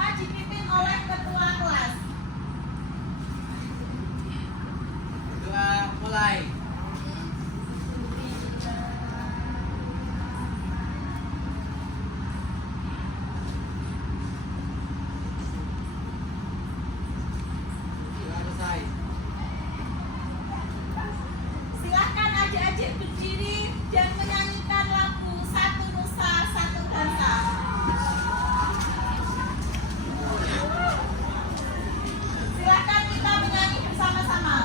biasa dipimpin oleh ketua kelas. Doa mulai. Selesai. Silahkan adik-adik berdiri dan menyanyikan lagu Satu Nusa Satu Bangsa. Silahkan kita menyanyi bersama-sama.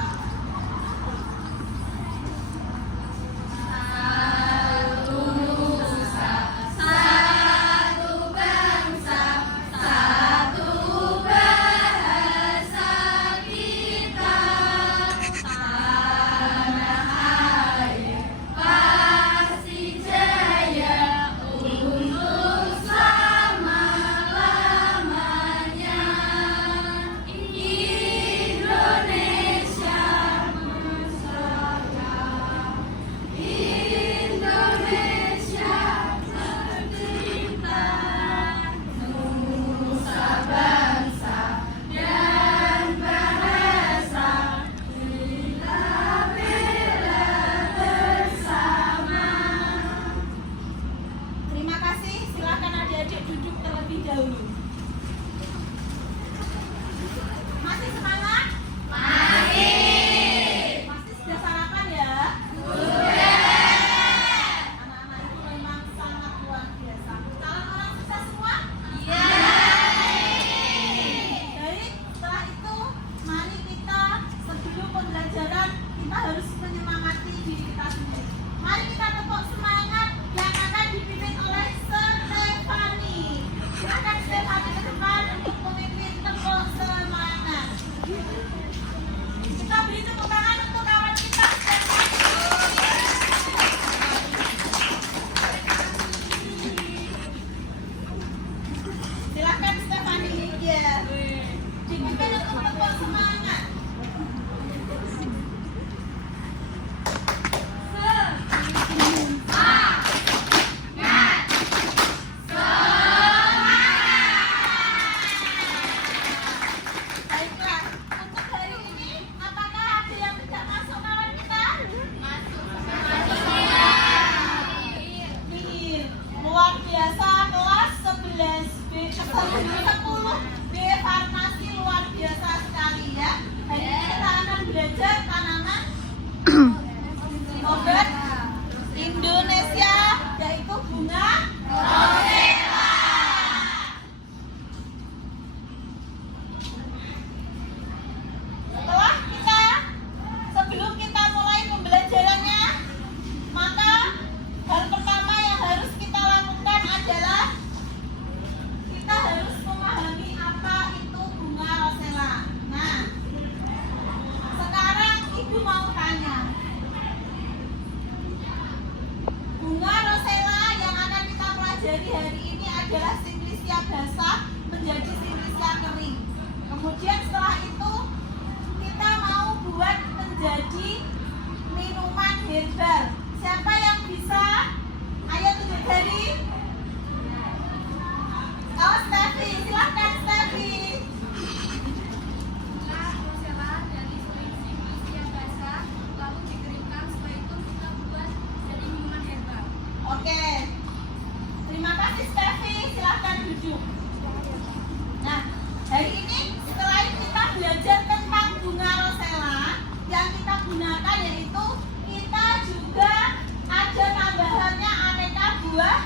Terima kasih, silakan adik-adik duduk terlebih dahulu. Masih semangat? Masih. Masih sudah sarapan ya? Anak-anak itu memang sangat luar biasa. Calon orang sukses semua? Baik, setelah itu mari kita sebelum pembelajaran kita harus menyemangati diri kita sendiri. Mari kita tepuk semangat yang akan dipimpin oleh Stefani. Silakan Stefani ke depan untuk memimpin tepuk semangat. Kita beri tepuk tangan untuk kawan kita Stefani. Silakan Stefani. Ya. Dipimpin untuk tepuk semangat. Baiklah, untuk hari ini apakah ada yang tidak masuk kawan kita? Nih, luar biasa kelas 11B 10B farmasi luar biasa sekali ya. Hari ini kita akan belajar tanaman obat Indonesia yaitu bunga rosella. Sebelum kita mulai pembelajarannya, maka hal pertama yang harus kita lakukan adalah kita harus memahami apa itu bunga rosella. Nah, sekarang Ibu mau tanya, bunga rosella yang akan kita pelajari hari ini adalah Simplicia basah menjadi Simplicia kering. Kemudian setelah itu kita mau buat menjadi minuman herbal. Siapa yang bisa? Ayo tunjuk jari. Oh, Steffi, silahkan Steffi. Rosella dari Simplicia basah lalu dikeringkan, setelah itu kita buat jadi minuman herbal. Oke. Terima kasih Steffi, silahkan duduk. Nah, hari ini setelah kita belajar tentang bunga rosella, yang kita gunakan yaitu kita juga ada tambahannya aneka buah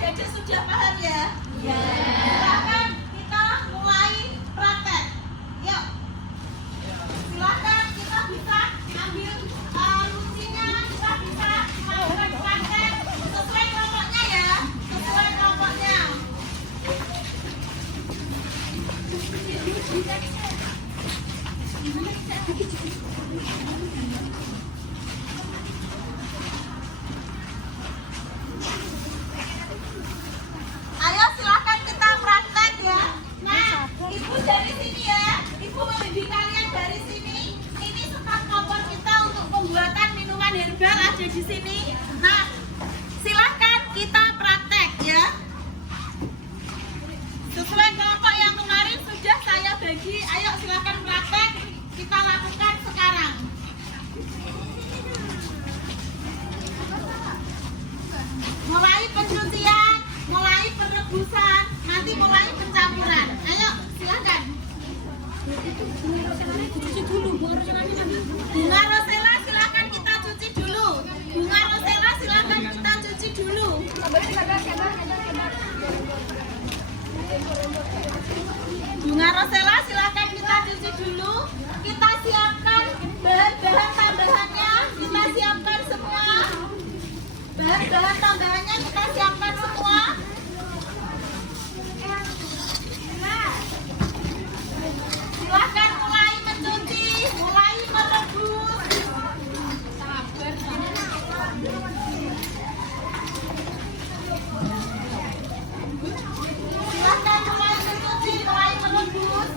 Jaja sudah paham ya? Ya. Silakan kita mulai praktek. Yuk. Silakan kita bisa ambil kuncinya, kita bisa melakukan praktek sesuai kelompoknya ya, sesuai kelompoknya. Ayo silakan kita praktek ya. Nah, ibu dari sini ya, ibu membimbing kalian dari sini. Ini staf kompor kita untuk pembuatan minuman herbal ada di sini. Nah, silakan kita praktek ya. Sesuai kelompok yang kemarin sudah saya bagi. Ayo silakan praktek. Kita lakukan sekarang. Mulai pencucian, mulai perebusan, nanti mulai pencampuran. Ayo, silakan. Bunga rosella silakan kita cuci dulu. Bunga rosella silakan kita cuci dulu. Bunga rosella silakan kita cuci dulu. Kita siapkan bahan-bahan tambahannya. Kita siapkan semua. Bahan-bahan tambahannya kita siapkan semua. Silahkan mulai mencuci, mulai merebus. Silahkan mulai mencuci, mulai merebus.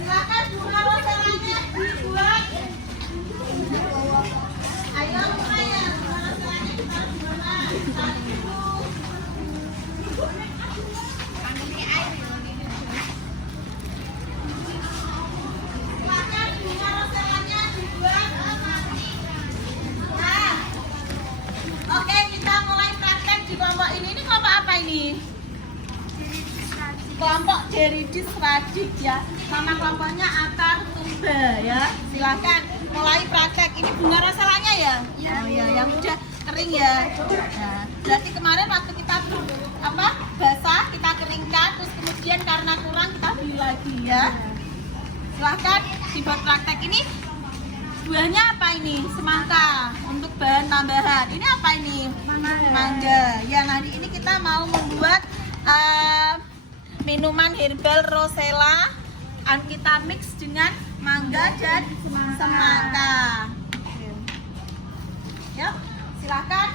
Silakan bunga rosellanya dibuat. Ayo mulai ya, bunga rosellanya kita buat. Tarik dulu. Silakan bunga rosellanya dibuat. Nah, oke kita mulai praktek di kelompok ini. Ini kelompok apa ini? Kelompok Jeridis Radik ya. Nama kelompoknya Akar Tumba ya. Silakan mulai praktek. Ini bunga rosellanya ya? Oh ya, yang udah kering ya. Nah, berarti kemarin waktu kita basah kita keringkan, terus kemudian karena kurang kita beli lagi ya. Silakan dibuat praktek. Ini buahnya apa ini? Semangka untuk bahan tambahan. Ini apa ini? Mangga. Ya, nanti ini kita mau membuat minuman herbal rosella. Kita mix dengan mangga dan semangka. Ya, silakan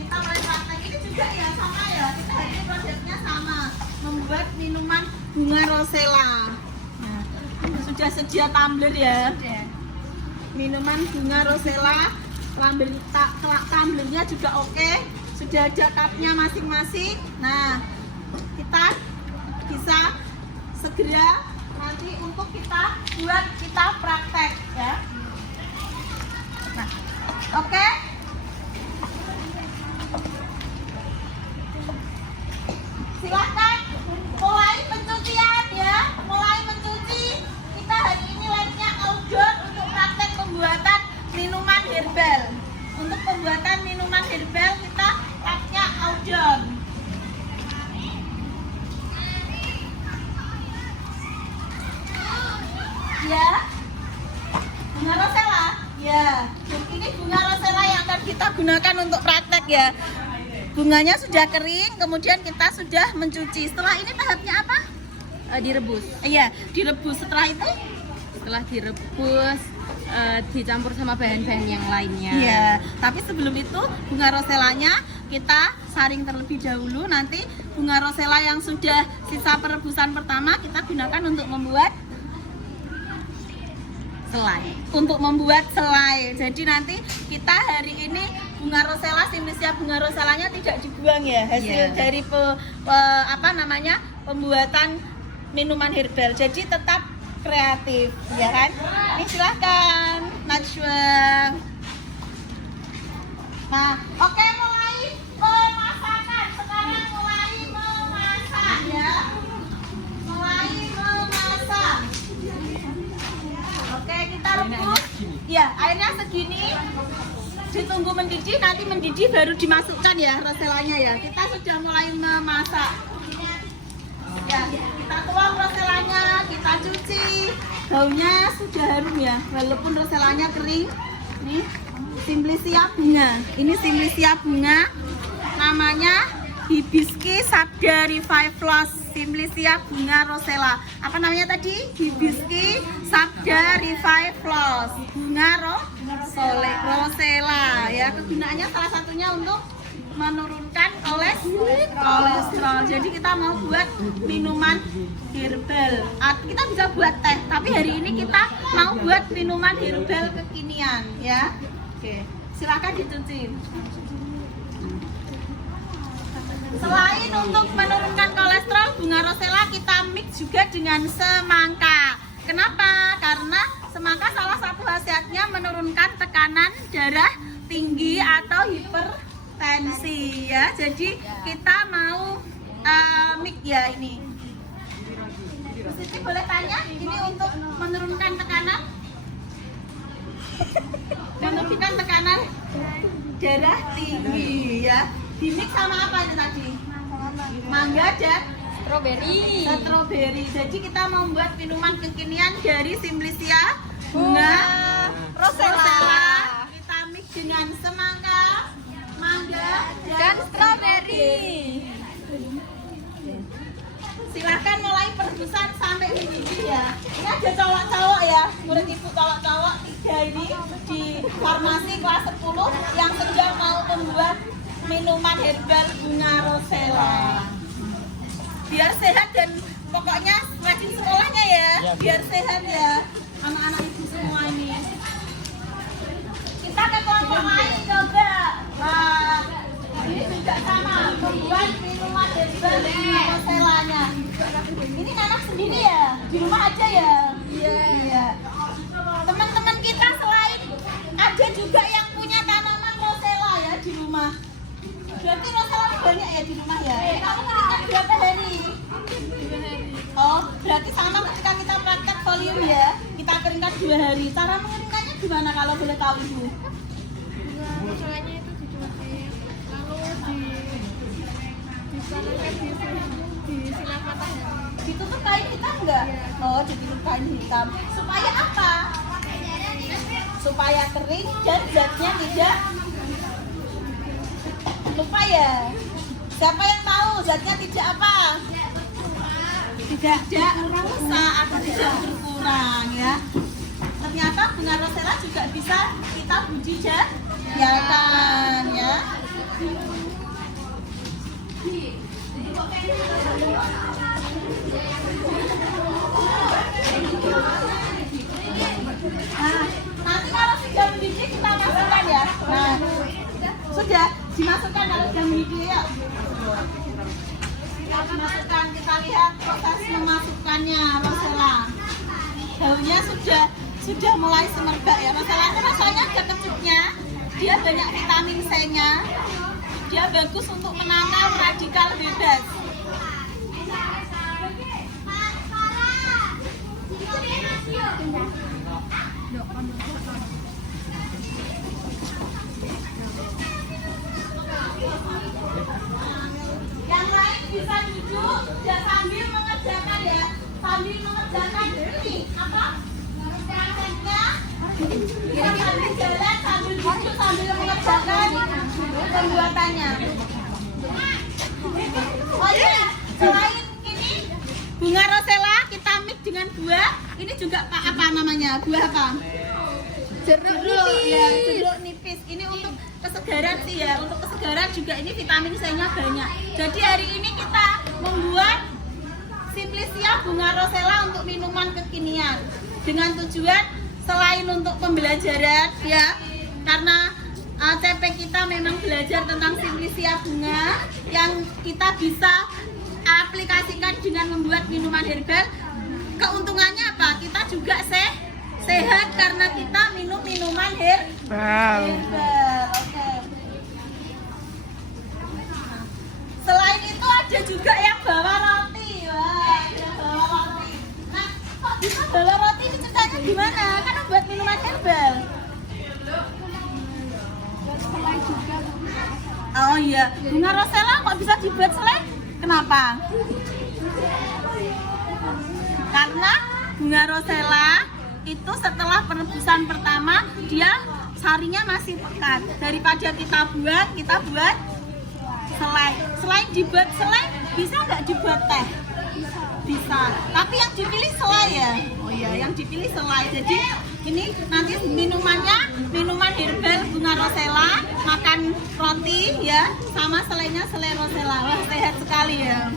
kita mulai praktek. Ini juga ya sama ya. Kita hari ini produknya sama, membuat minuman bunga rosella. Nah, sudah sedia tumbler ya. Minuman bunga rosella, tumblernya juga oke. Sudah ada cupnya masing-masing. Nah, kita bisa segera nanti untuk kita buat kita praktek ya. Nah, oke. Silakan mulai pencucian ya, mulai mencuci. Kita hari ini labnya outdoor untuk praktek pembuatan minuman herbal. Untuk pembuatan minuman herbal kita labnya outdoor. Ya, bunga rosella. Ya, ini bunga rosella yang akan kita gunakan untuk praktek ya. Bunganya sudah kering, kemudian kita sudah mencuci. Setelah ini tahapnya apa? Direbus. Iya, direbus. Setelah itu? Setelah direbus dicampur sama bahan-bahan yang lainnya. Iya, tapi sebelum itu bunga rosellanya kita saring terlebih dahulu. Nanti bunga rosella yang sudah sisa perebusan pertama kita gunakan untuk membuat Selai. untuk membuat selai. Jadi nanti kita hari ini bunga rosella, simplisia bunga rosellanya tidak dibuang ya, hasil dari pembuatan minuman herbal. Jadi tetap kreatif, ya kan? Ini silahkan, Najwa. Nah, oke, mulai pemasakan. Sekarang mulai memasak ya. Mulai memasak. Ya, airnya segini. Ditunggu mendidih, nanti mendidih baru dimasukkan ya roselanya ya. Kita sudah mulai memasak. Ya, kita tuang roselanya, kita cuci. Baunya sudah harum ya, walaupun roselanya kering. Nih, Simplicia bunga. Ini Simplicia bunga. Namanya Hibiscus Sabda Revive Floss. Simplicia bunga rosella. Apa namanya tadi? Hibiscus Sabda Revive Floss. Bunga rosella ya. Kegunaannya salah satunya untuk menurunkan kolesterol. Jadi kita mau buat minuman herbal. Kita bisa buat teh, tapi hari ini kita mau buat minuman herbal kekinian ya. Oke, silakan dicuci. Selain untuk menurunkan kolesterol, bunga rosella kita mix juga dengan semangka. Kenapa? Karena semangka salah satu khasiatnya menurunkan tekanan darah tinggi atau hipertensi ya. Jadi kita mau mix ya ini. Siti boleh tanya, ini untuk menurunkan tekanan? Menurunkan tekanan darah tinggi ya. Dimix sama apa ini tadi? Mangga dan stroberi. Jadi kita membuat minuman kekinian dari Simplicia bunga rosella. Kita mix dengan semangka, mangga dan stroberi. Silahkan mulai perebusan sampai mendidih ya. Ini ada cowok-cowok ya, murid ibu cowok-cowok 3 ini di farmasi kelas 10 yang sedang mau membuat minuman herbal bunga rosella. Biar sehat dan pokoknya rajin sekolahnya ya, biar sehat ya anak-anak ibu semua ini. Kita ke kelompok lain coba. Nah, ini juga sama membuat minuman herbal bunga rosellanya. Ini anak sendiri ya, di rumah aja ya. Iya. Teman-teman kita selain ada juga yang punya tanaman rosella ya di rumah. Berarti rosella banyak ya di rumah ya? Kamu keringkan berapa hari? 2 hari. Oh, berarti sama ketika kita praktek folium ya? Kita keringkan 2 hari. Cara mengeringkannya gimana kalau boleh tahu ibu? Roselanya itu dicuci, lalu di silang matahari. Ditutup kain hitam enggak? Oh, ditutup kain hitam. Supaya apa? Supaya kering dan zatnya tidak lupa ya. Siapa yang tahu zatnya tidak apa? Tidak merusak atau tidak berkurang ya. Ternyata bunga rosella juga bisa kita budidayakan ya. Nah, nanti kalau sudah mendidih kita masukkan ya. Nah, sudah dimasukkan kalau sudah mendidih ya. Kita dimasukkan, kita lihat proses memasukkannya rosella. Daunnya sudah mulai semerbak ya. Rosella itu rasanya ada kecutnya. Dia banyak vitamin C-nya. Dia bagus untuk menangkal radikal bebas. Yang lain bisa duduk dan sambil mengerjakan ya, sambil mengerjakan ini apa? Prakteknya bisa sambil jalan, sambil duduk, sambil mengerjakan pembuatannya. Oh iya, selain ini bunga rosella kita mix dengan buah. Ini juga apa namanya? Buah apa? Jeruk nipis. Ya, jeruk nipis. Ini untuk kesegaran sih ya. Untuk kesegaran juga ini vitamin C-nya banyak. Jadi hari ini kita membuat Simplicia bunga rosella untuk minuman kekinian dengan tujuan selain untuk pembelajaran ya, karena CP kita memang belajar tentang Simplicia bunga yang kita bisa aplikasikan dengan membuat minuman herbal. Keuntungannya apa? Kita juga sehat karena kita minum minuman herbal. Oke. Selain itu ada juga yang bawa roti. Wah, ada bawa roti. Nah, kok bisa bawa roti ini ceritanya gimana? Kan buat minuman herbal. selai juga. Oh iya, bunga rosella kok bisa dibuat selai? Kenapa? Karena bunga rosella itu setelah perebusan pertama dia sarinya masih pekat. Daripada kita buat selai. Selain dibuat selai, bisa nggak dibuat teh? Bisa. Tapi yang dipilih selai ya. Oh iya, yang dipilih selai. Jadi ini nanti minumannya minuman herbal bunga rosella, makan roti ya, sama selainya selai rosella. Wah, sehat sekali ya.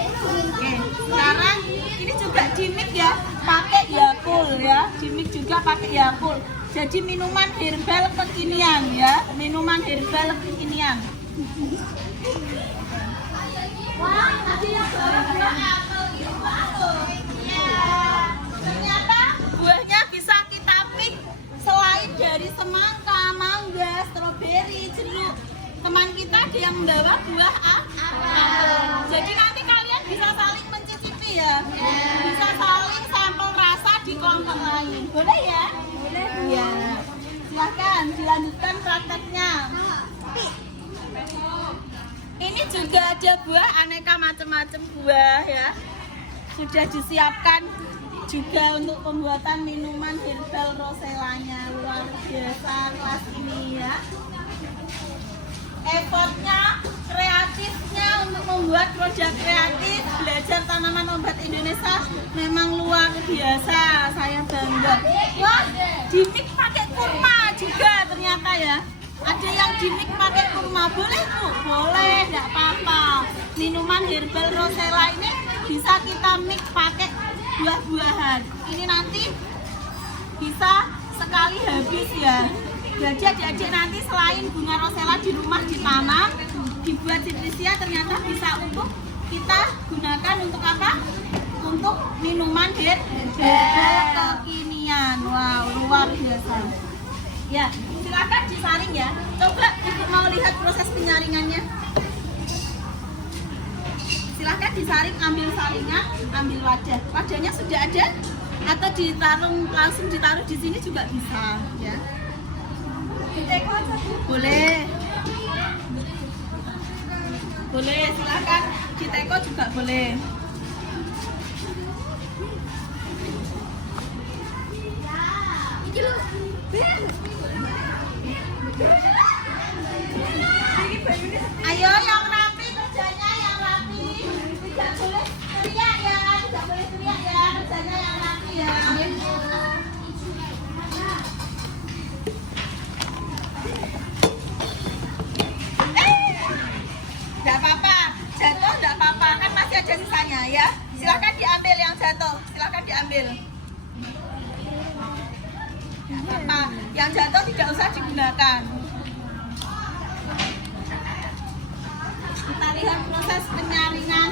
Oke, sekarang ini juga jimik ya, pakai Yakult ya. Jimik juga pakai Yakult. Jadi minuman herbal kekinian ya, minuman herbal kekinian. Wah, tadi yang apel itu apel. Ya, ternyata buahnya bisa kita mix selain dari semangka, mangga, stroberi, jeruk. Teman kita ada yang membawa buah apel. Jadi nanti kalian bisa saling mencicipi ya. Bisa saling sampel rasa di kelompok lain. Boleh ya? Boleh. Iya. Silahkan dilanjutkan prakteknya. Ini juga ada buah aneka macam-macam buah ya. Sudah disiapkan juga untuk pembuatan minuman herbal rosellanya. Luar biasa kelas ini ya. Effortnya, kreatifnya untuk membuat produk kreatif, belajar tanaman obat Indonesia memang luar biasa. Saya bangga. Wah, dimik pakai kurma juga ternyata ya. Ada yang dimik pakai kurma, boleh Bu? Boleh, nggak apa-apa. Minuman herbal rosella ini bisa kita mix pakai buah-buahan. Ini nanti bisa sekali habis ya. Jadi adik-adik nanti selain bunga rosella di rumah ditanam, dibuat citrisia, ternyata bisa untuk kita gunakan untuk apa? Untuk minuman herbal kekinian. Wow, luar biasa. Ya, silakan disaring ya. Coba ibu mau lihat proses penyaringannya. Silakan disaring, ambil saringnya, ambil wadah. Wadahnya sudah ada atau langsung ditaruh di sini juga bisa ya. Boleh. Boleh, silakan diteko juga boleh. Ayo yang rapi kerjanya, yang rapi. Tidak boleh teriak ya, tidak boleh teriak ya, kerjanya yang rapi ya. Tidak apa-apa, jatuh tidak apa-apa, kan masih ada sisanya ya. Silakan diambil yang jatuh, silakan diambil. Tidak apa-apa, yang jatuh tidak usah digunakan. Kita lihat proses penyaringan.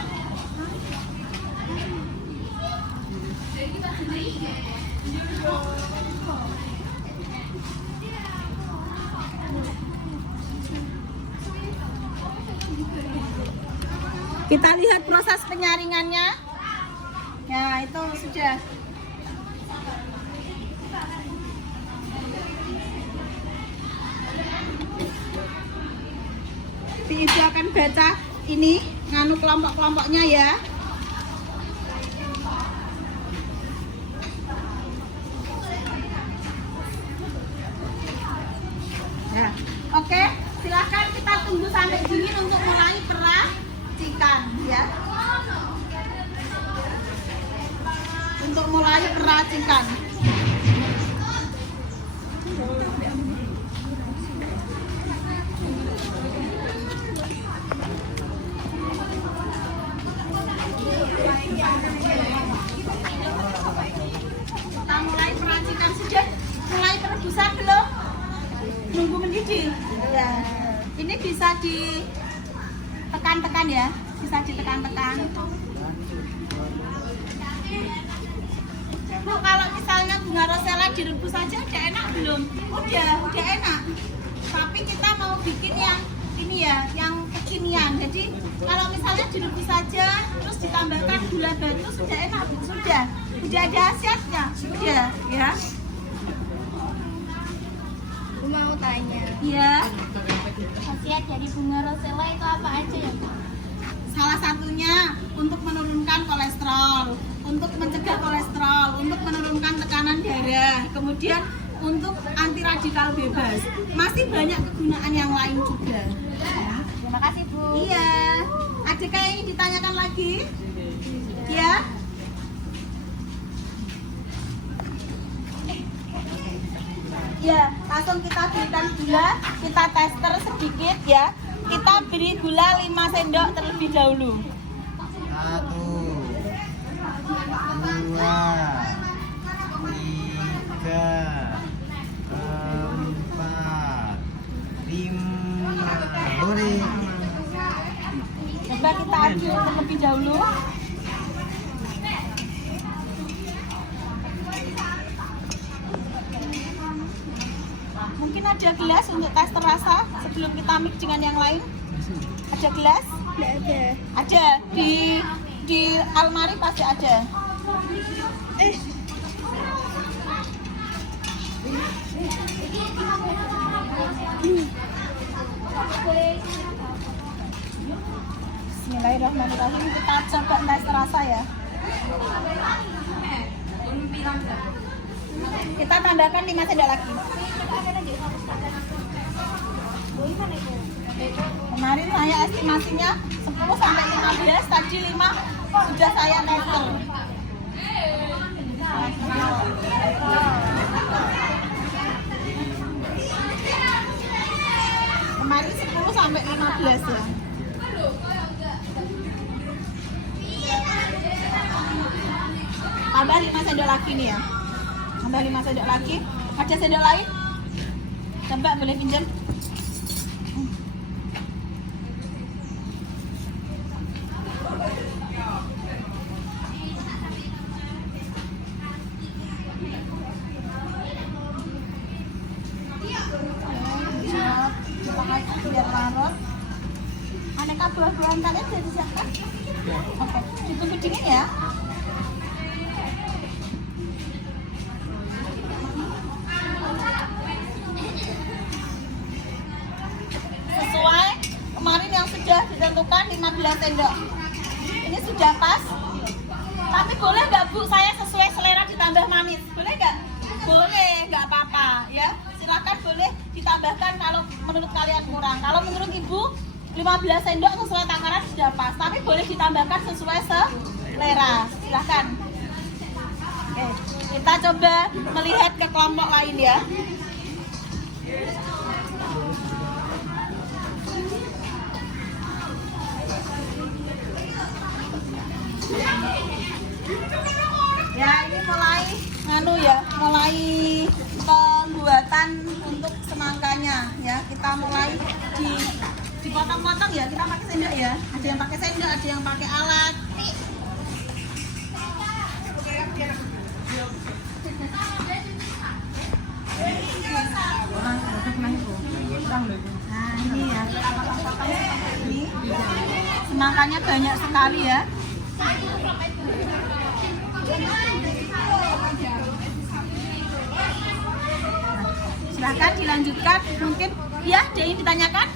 Kita lihat proses penyaringannya. Ya, itu sudah. Ibu akan baca ini nganu kelompok-kelompoknya ya. Nah, oke, silakan kita tunggu sampai dingin untuk mulai peracikan ya. Untuk mulai peracikan. Kita mulai peracikan, sudah mulai perebusan belum? Nunggu mendidih ya. Ini bisa ditekan-tekan ya, bisa ditekan-tekan. Bu, kalau misalnya bunga rosella direbus saja udah enak belum? Udah enak. Tapi kita mau bikin yang ini ya, yang kekinian. Jadi kalau misalnya direbus saja terus ditambahkan gula batu sudah enak Bu, sudah ada khasiatnya, sudah ya. mau tanya. Iya. Khasiat dari bunga rosella itu apa aja ya, Bu? Salah satunya untuk menurunkan kolesterol, untuk mencegah kolesterol, untuk menurunkan tekanan darah, kemudian untuk anti radikal bebas. Masih banyak kegunaan yang lain juga. Terima kasih, Bu. Iya. Adakah yang ingin ditanyakan lagi? Ya. Ya, langsung kita berikan gula, kita tester sedikit ya. Kita beri gula 5 sendok terlebih dahulu. 1, 2, 3, 4, 5. Boleh. Coba kita aduk terlebih dahulu. Mungkin ada gelas untuk tester rasa sebelum kita mix dengan yang lain. Ada gelas? Tidak ada. Ada di almari pasti ada. Bismillahirrahmanirrahim. Kita coba tes rasa ya. Kita tambahkan 5 sendok lagi. Kemarin saya estimasinya 10 sampai 15, tadi 5 sudah saya tester. Kemarin 10 sampai 15 ya. Tambah 5 sendok lagi nih ya. Tambah 5 sendok lagi. Ada sendok lain? Coba boleh pinjam? Biar larut. Aneka buah-buahan kalian sudah disiapkan? Oke, ditunggu dingin ya. Sesuai kemarin yang sudah ditentukan 15 sendok. Ini sudah pas. Tapi boleh nggak Bu, saya sesuai selera ditambah manis? Boleh nggak? Boleh, nggak apa-apa ya. Silakan boleh ditambahkan kalau menurut kalian kurang. Kalau menurut Ibu 15 sendok sesuai takaran sudah pas. Tapi boleh ditambahkan sesuai selera. Silakan. Oke, kita coba melihat ke kelompok lain ya. Ya, ini mulai pembuatan untuk semangkanya ya. Kita mulai dipotong-potong ya. Kita pakai sendok ya. Ada yang pakai sendok, ada yang pakai alat. Nah, ini ya. Kita potong-potong seperti ini. Semangkanya banyak sekali ya. Silahkan dilanjutkan. Mungkin ya, ada yang ditanyakan?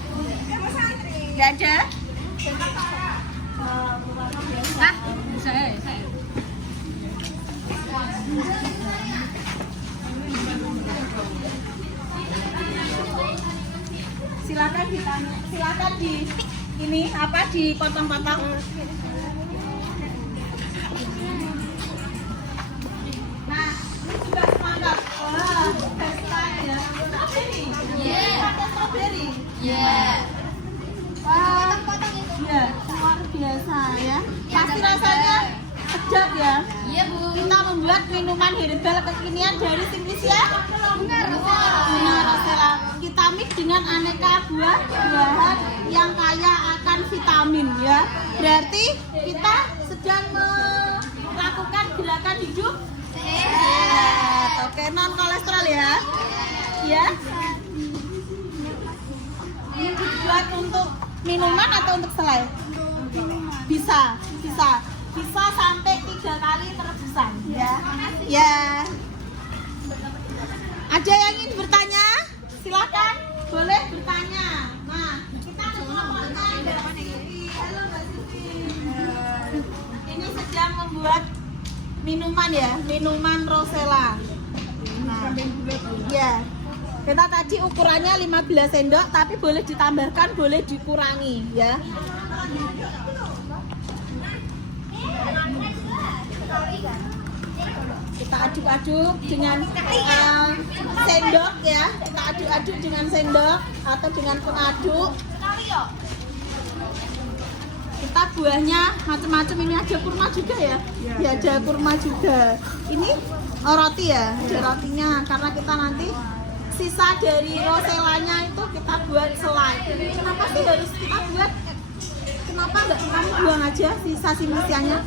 Nggak ada? Ah, saya. Silakan ditanya. Silakan dipotong-potong. Nah, ini juga semangka. Wah, pesta ya. Strawberry. Ada strawberry. Wah, ya, luar biasa ya. Pasti rasanya sedap ya. Iya, Bu. Kita membuat minuman herbal kekinian dari Simplicia Bunga Rosella. Kita mix dengan aneka buah-buahan yang kaya akan vitamin ya. Berarti kita sedang melakukan gerakan hidup sehat. Oke, non kolesterol ya. Ya. Ini dibuat untuk minuman atau untuk selai? Bisa sampai 3 kali perebusan ya. Ya. Ada yang ingin bertanya? Silakan. buat minuman ya, minuman Rosella. Nah, ya. Kita tadi ukurannya 15 sendok, tapi boleh ditambahkan, boleh dikurangi ya. Kita aduk-aduk dengan sendok ya. Kita aduk-aduk dengan sendok atau dengan pengaduk. Kita buahnya macam-macam, ini ada kurma juga ya. Ya, ada kurma juga. Ini roti ya, ada rotinya karena kita nanti sisa dari rosellanya itu kita buat selai. Kenapa sih harus kita buat? Kenapa nggak kamu buang aja sisa simplisianya?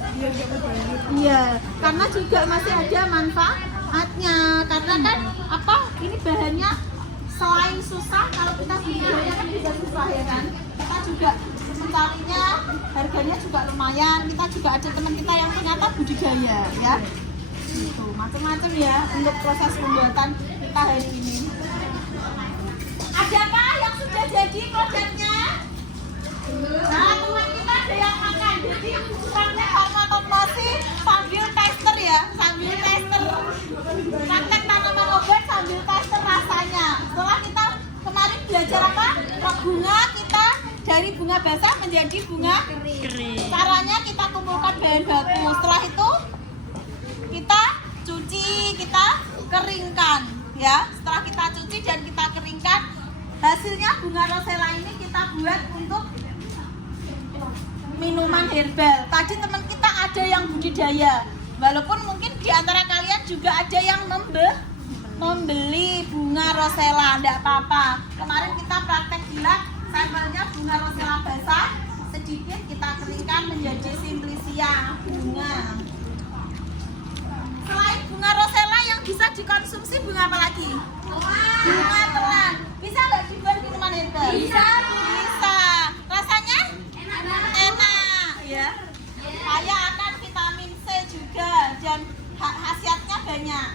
Iya, karena juga masih ada manfaatnya. Karena kan apa? Ini bahannya selain susah, kalau kita budidaya kan bisa susah ya kan. Kita juga mencarinya, harganya juga lumayan. Kita juga ada teman kita yang ternyata budidaya ya. Gitu, macam-macam ya untuk proses pembuatan kita hari ini. Adakah yang sudah jadi produknya? Nah, teman kita ada yang makan. Jadi praktek farmakonomosi sambil tester ya, sambil tester. Praktek tanaman obat sambil tester rasanya. Setelah kita kemarin belajar apa? Bunga kita dari bunga basah menjadi bunga kering. Caranya kita kumpulkan bahan baku. Setelah itu kita cuci, kita keringkan ya. Setelah kita cuci dan kita keringkan, hasilnya bunga Rosella ini kita buat untuk minuman herbal. Tadi teman kita ada yang budidaya, walaupun mungkin di antara kalian juga ada yang membeli bunga Rosella, enggak apa-apa. Kemarin kita praktek bilang sampelnya bunga Rosella basah, sedikit kita keringkan menjadi simplicia bunga. Selain bunga Rosella yang bisa dikonsumsi bunga apa lagi? Bunga telang. Bisa nggak dibuat minuman herbal? Bisa. Bisa. Rasanya? Enak. Ya. Kaya akan vitamin C juga dan khasiatnya banyak.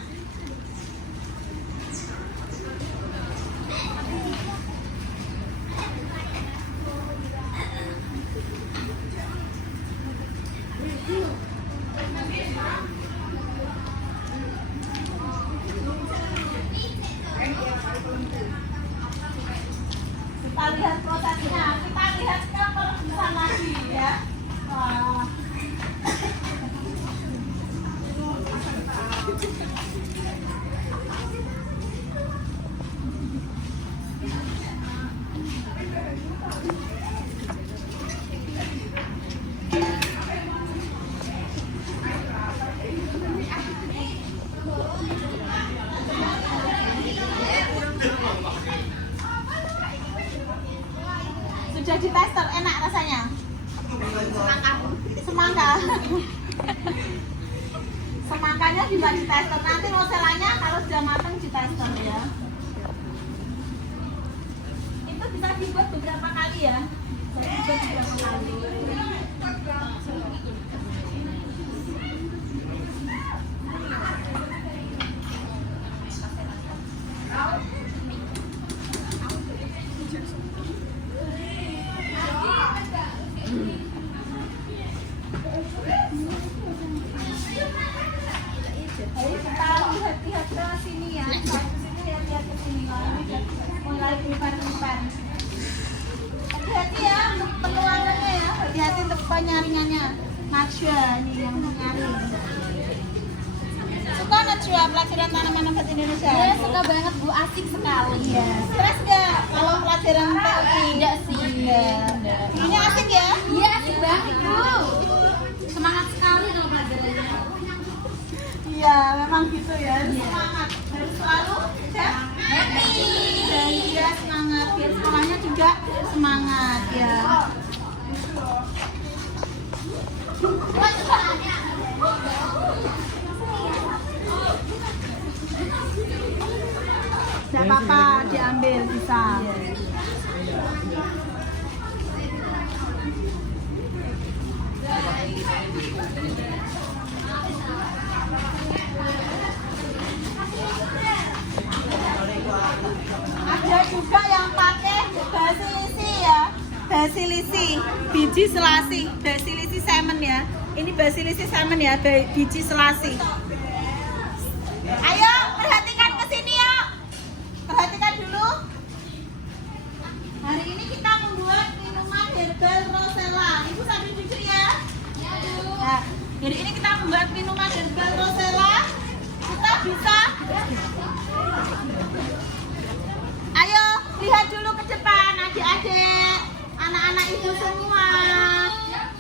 Kita lihat prosesnya, kita lihat ke perebusan lagi ya. Wah. Sudah ditester, enak rasanya? Semangka. Semangkanya juga ditester. Nanti rosellanya kalau sudah matang ditester ya. Itu bisa dibuat beberapa kali ya. Bisa dibuat beberapa kali. Ayo kita lihat ke sini ya. Sini lihat ke sini. Mulai prepare. Hati-hati ya untuk pengeluarannya ya. Hati-hati untuk penyaringannya. Najwa ini yang menyaring. Suka Najwa pelajaran tanaman obat Indonesia? Saya suka banget Bu, asik sekali. Iya. Stres nggak kalau pelajaran TUI? Enggak sih. Enggak. Ini asik ya? Iya, asik banget Bu. Semangat sekali kalau pelajarannya. Iya, memang gitu ya. Semangat. Harus selalu happy. Dan dia semangat. Biar sekolahnya juga semangat ya. Tidak apa-apa, diambil bisa. Ada juga yang pakai basilisi ya, basilisi biji selasi, basilisi semen ya. Ini Basilisi salmon ya, biji selasi. Ayo, perhatikan ke sini yuk. Perhatikan dulu. Hari ini kita membuat minuman herbal Rosella. Ibu sambil duduk ya. Nah, hari ini kita membuat minuman herbal Rosella. Kita bisa. Ayo, lihat dulu ke depan adik-adik, anak-anak ibu semua.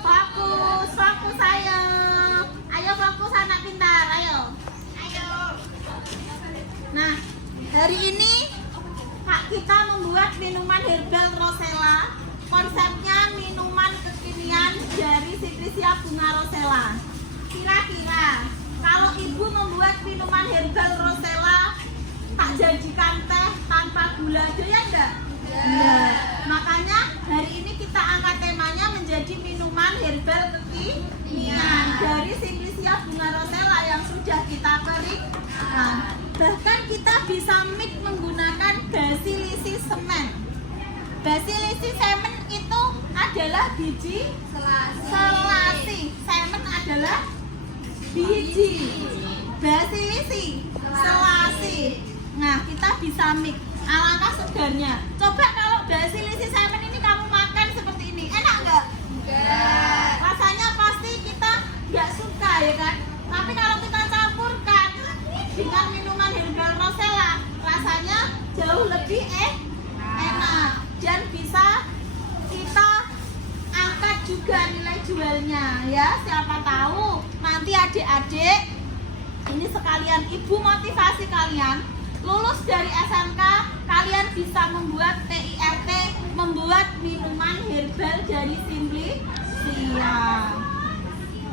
Fokus, fokus ayo. Ayo fokus anak pintar, ayo. Nah, hari ini kita membuat minuman herbal Rosella. Konsepnya minuman kekinian dari Siklisia bunga Rosella. Kira-kira kalau ibu membuat minuman herbal Rosella, tak jadikan teh tanpa gula aja ya enggak? Enggak. Makanya hari ini kita angkat temanya menjadi minuman herbal kekinian dari Siklisia bunga Rosella yang sudah kita keringkan. Bahkan kita bisa mix menggunakan Basilisi semen. Basilisi semen itu adalah biji selasi. Semen adalah biji Basilisi selasi. Nah, kita bisa mix. Alangkah segarnya. Coba kalau Basilisi semen ini kamu makan seperti ini, enak nggak? Enggak. Rasanya pasti kita nggak suka ya kan? Tapi kalau kita campurkan dengan minuman herbal Rosella, rasanya jauh lebih enak dan bisa kita angkat juga nilai jualnya ya. Siapa tahu nanti adik-adik ini sekalian ibu motivasi kalian lulus dari SMK, kalian bisa membuat TIRT, membuat minuman herbal dari Siklisia.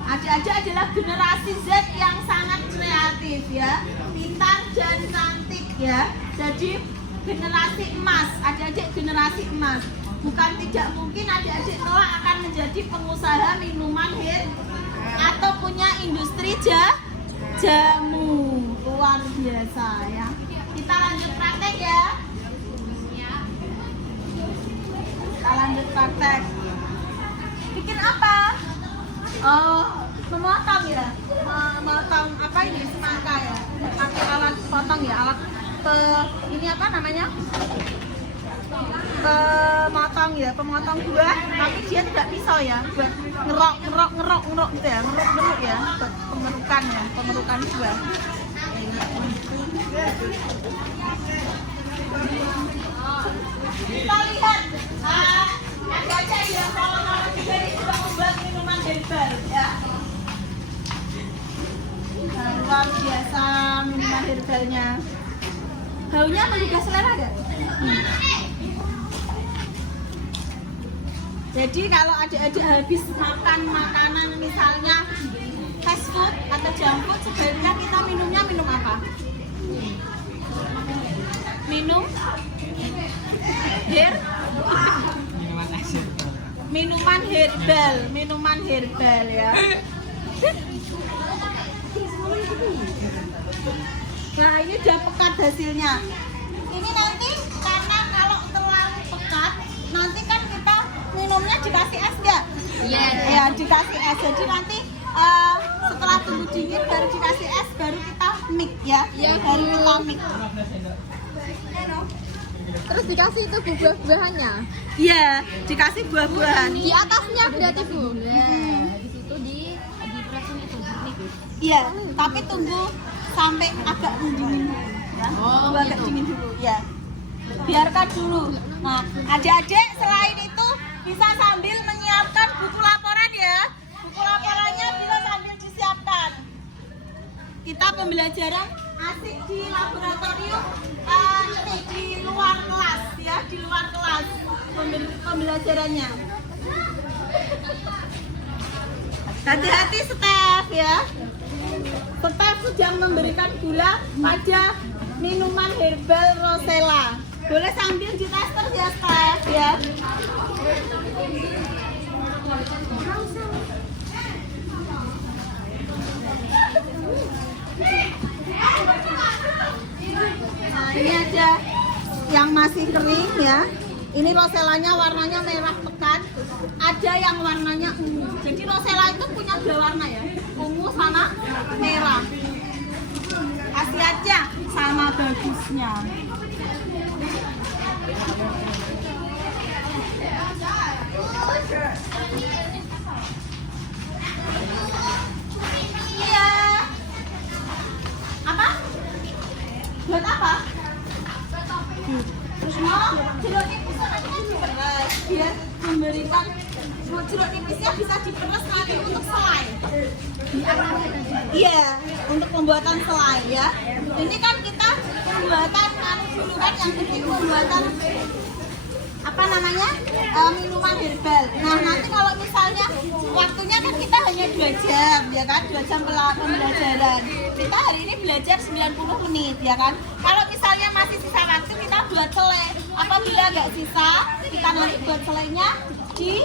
Adik-adik adalah generasi Z yang sangat kreatif ya, pintar dan cantik ya. Jadi generasi emas, adik-adik generasi emas. Bukan tidak mungkin adik-adik kelak akan menjadi pengusaha minuman atau punya industri jamu. Luar biasa ya. Kita lanjut praktek ya. Kita lanjut praktek. Bikin apa? Oh, memotong ya? Memotong apa ini? Semangka ya? Pakai alat potong ya? Alat ini apa namanya? Pemotong ya, pemotong buah. Tapi dia tidak pisau ya, buat ngerok gitu ya, ngeruk ya, buat pengerukan ya, pengerukan buah. Kita lihat, ada aja ya kalau juga ini sudah membuat minuman herbal ya. Luar biasa minuman herbalnya. Baunya menggugah selera gak? Jadi kalau adik-adik habis makan makanan misalnya fast food atau junk food, sebaiknya kita minumnya minum apa? Minum minuman herbal ya. Nah, ini udah pekat hasilnya. Ini nanti karena kalau terlalu pekat, nanti kan kita minumnya dikasih es nggak? Iya. Ya, dikasih es. Jadi nanti setelah tunggu dingin baru dikasih es, baru kita mix ya. Iya. Baru kita mix. Terus dikasih itu buah-buahannya? Iya, dikasih buah-buahan. Di atasnya berarti Bu? Di situ di pressing itu. Iya, tapi tunggu sampai agak mendingin ya. Tunggu agak dingin dulu ya. Biarkan dulu. Nah, adik-adik selain itu bisa sambil menyiapkan buku laporan ya. Buku laporannya bisa sambil disiapkan. Kita pembelajaran asik di laboratorium, ini di luar kelas ya, di luar kelas pembelajarannya. Hati-hati Steph ya. Steph sudah memberikan gula pada minuman herbal Rosella. Boleh sambil ditester ya Steph ya. Nah, ini ada yang masih kering ya. Ini Rosellanya warnanya merah pekat. ada yang warnanya ungu. Jadi Rosella itu punya dua warna ya, ungu sama merah. Kasih aja sama bagusnya. Iya. Apa? Buat apa? Oh, jeruk nipis nanti kan diperes biar memberikan jeruk nipisnya bisa diperes nanti untuk selai. Iya, untuk pembuatan selai ya. Ini kan kita pembuatan dulu kan yang penting pembuatan apa namanya minuman herbal. Nah nanti kalau misalnya waktunya kan kita hanya 2 jam ya kan, 2 jam pembelajaran. Kita hari ini belajar 90 menit ya kan. Kalau misalnya masih sisa waktu kita buat selai. Apabila nggak sisa kita nanti buat selainya di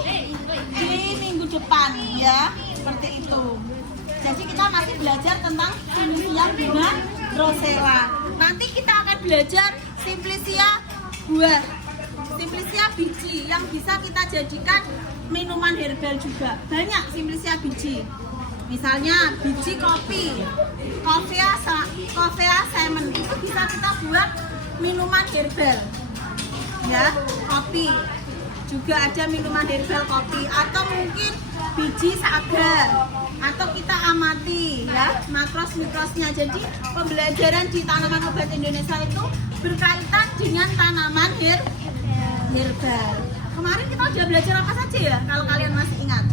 minggu depan ya, seperti itu. Jadi kita masih belajar tentang Simplicia bunga Rosella. Nanti kita akan belajar Simplicia buah, Simplicia biji yang bisa kita jadikan minuman herbal juga. Banyak Simplicia biji. Misalnya biji kopi, Coffea salmon itu bisa kita buat minuman herbal. Ya, kopi. Juga ada minuman herbal kopi atau mungkin biji saga atau kita amati ya makros-mikrosnya. Jadi pembelajaran di tanaman obat Indonesia itu berkaitan dengan tanaman herbal. Kemarin kita udah belajar apa saja ya kalau kalian masih ingat?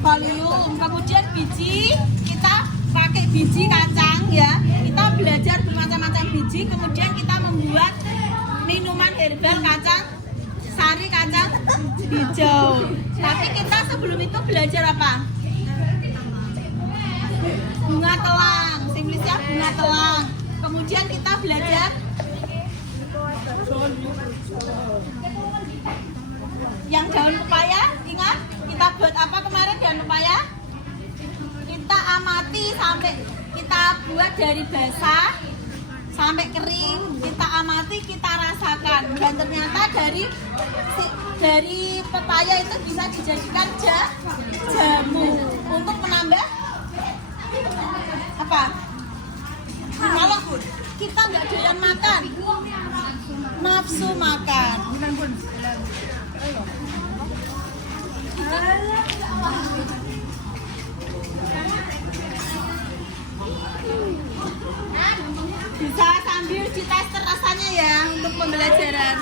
Folium, kemudian biji, kita pakai biji kacang ya. Kita belajar bermacam-macam biji, kemudian kita membuat minuman herbal kacang sari kacang hijau. Tapi kita sebelum itu belajar apa? Bunga telang, Simplicia bunga telang. Kemudian kita belajar yang daun pepaya. Ingat kita buat apa kemarin daun pepaya? Kita amati sampai kita buat dari basah sampai kering, kita amati, kita rasakan, dan ternyata dari pepaya itu bisa dijadikan jamu untuk menambah apa? Kalau kita nggak doyan makan, nafsu makan. Bisa sambil ditester rasanya ya untuk pembelajaran.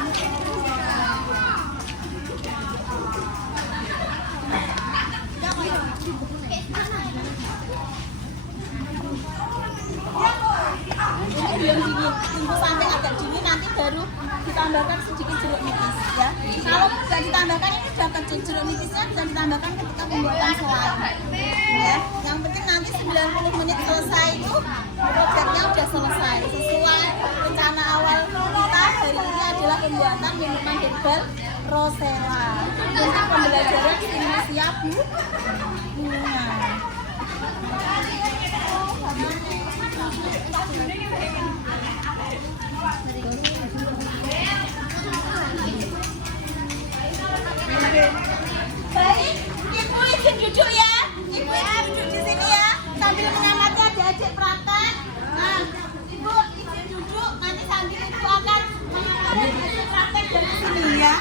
Ini belum dingin, tunggu sampai agak dingin nanti baru ditambahkan sedikit jeruk nipis ya. Kalau nggak ditambahkan ini udah kecil, jeruk nipisnya bisa ditambahkan ketika pembuatan selai ya. Yang penting nanti 90 menit selesai itu proyeknya udah selesai sesuai rencana awal kita. Hari ini adalah pembuatan minuman herbal Rosella untuk pembelajaran Simplicia bunga. Baik, Ibu izin duduk ya. Ibu izin duduk di sini ya. Sambil mengamati adik-adik praktek. Nah, Ibu izin duduk. Nanti sambil Ibu akan mengamati adik-adik praktek dari sini ya.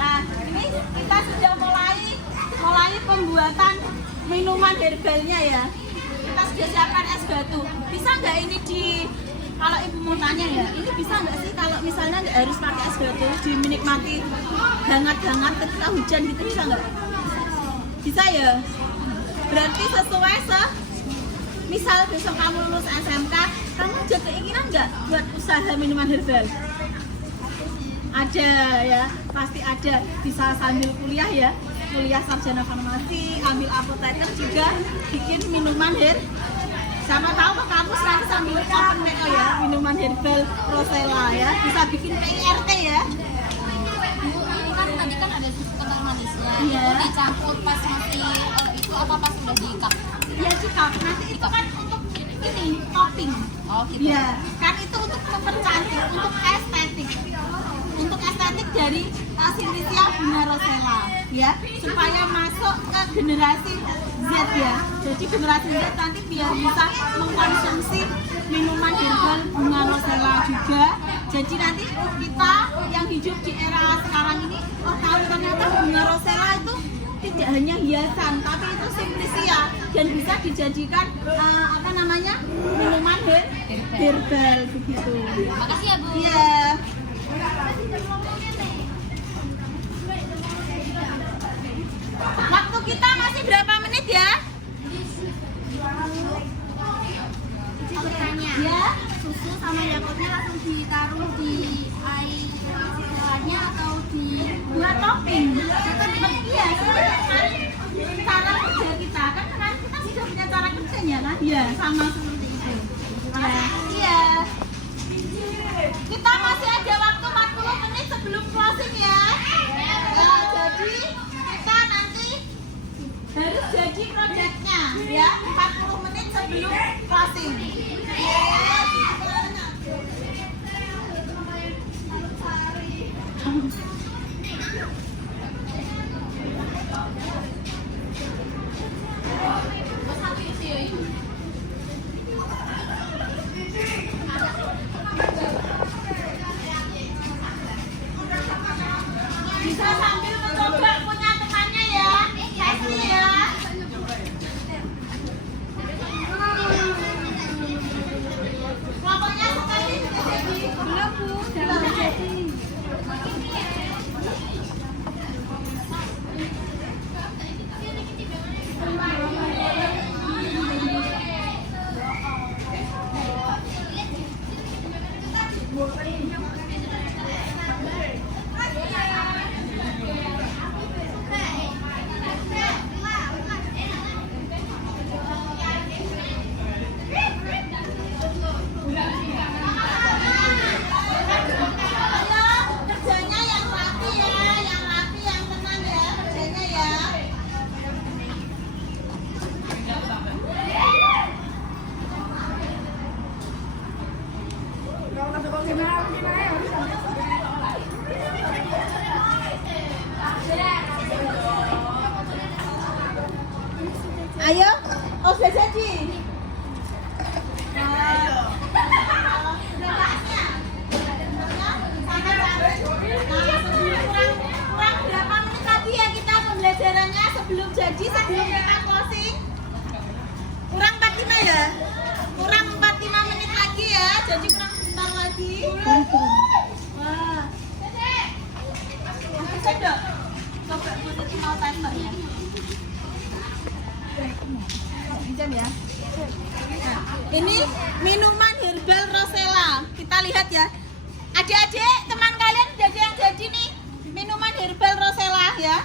Nah, ini kita sudah mulai pembuatan minuman herbalnya ya. Kita sudah siapkan es batu. Bisa nggak ini kalau Ibu mau tanya ya, ini bisa nggak sih kalau misalnya nggak harus pakai es batu, dinikmati hangat-hangat ketika hujan gitu, bisa nggak? Bisa ya? Berarti sesuai misal besok kamu lulus SMK, kamu ada keinginan nggak buat usaha minuman herbal? Ada ya, pasti ada. Bisa sambil kuliah ya, kuliah sarjana farmasi, ambil apoteker juga bikin minuman herbal. Sama tahu ke kampus nanti sambil open PO ya, minuman herbal Rosella ya, bisa bikin PIRT ya. Ini kan tadi kan ada susu kental manisnya. Iya. Itu dicampur pas masih itu apa pas sudah di cup? Ya di cup. Nanti itu kan untuk ini topping. Oh gitu. Ya, kan itu untuk mempercantik, untuk estetik dari Simplicia bunga rosella ya, supaya masuk ke generasi Z ya. Jadi generasi Z nanti biar bisa mengkonsumsi minuman herbal bunga rosella juga. Jadi nanti kita yang hidup di era sekarang ini, oh tahu ternyata bunga rosella itu tidak hanya hiasan, tapi itu Simplicia dan bisa dijadikan minuman herbal begitu. Makasih ya, Bu. Iya. Waktu kita masih berapa menit ya? Ya. Susu sama Yakultnya langsung ditaruh di air setelahnya atau di Buat topping. Iya, cara kerja kita kan kemarin kita sudah punya cara kerjanya kan? Iya, sama seperti itu. Iya. Kita masih ada waktu 40 menit sebelum closing ya. Jadi kita nanti harus jadi produknya ya 40 menit sebelum closing. Bisa sambil mencoba punya temannya ya. Pasti ya. Pokoknya sekali jadi. Belum Bu, belum jadi. Kerjanya yang rapi ya, yang tenang ya, kerjanya ya. Ayo, oh sudah jadi. Kurang berapa menit lagi ya kita pembelajarannya sebelum kita closing? Kurang 45 ya? Kurang 45 menit lagi ya, jadi kurang sebentar lagi. Wah. Bisa dong? Coba Putri mau timer ya. Jam ya. Nah, ini minuman herbal rosella. Kita lihat ya. Adik-adik, teman kalian yang jadi nih minuman herbal rosella ya.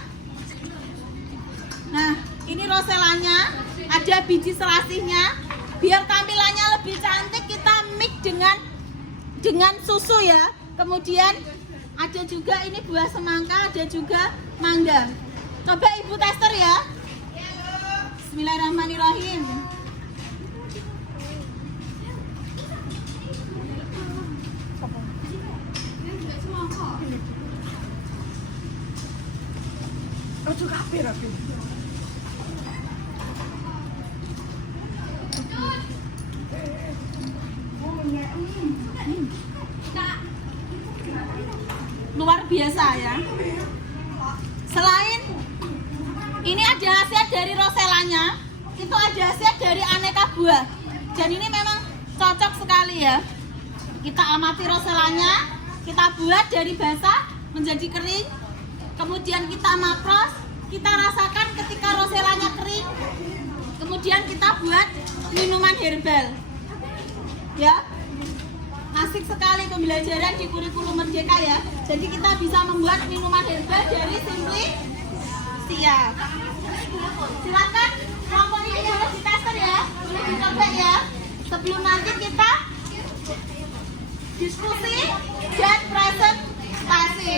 Nah, ini rosellanya, ada biji selasihnya. Biar tampilannya lebih cantik, kita mix dengan susu ya. Kemudian ada juga ini buah semangka, ada juga mangga. Coba Ibu tester ya. Bismillahirrahmanirrahim. Luar biasa ya. Selain ini ada khasiat dari rosellanya, itu ada khasiat dari aneka buah. Dan ini memang cocok sekali ya. Kita amati rosellanya, kita buat dari basah menjadi kering, kemudian kita makros, kita rasakan ketika rosellanya kering, kemudian kita buat minuman herbal. Ya, asik sekali pembelajaran di kurikulum Merdeka ya. Jadi kita bisa membuat minuman herbal dari Simplicia. Silakan kelompok ini boleh ditester ya, boleh dicoba ya. Sebelum nanti kita diskusi dan presentasi.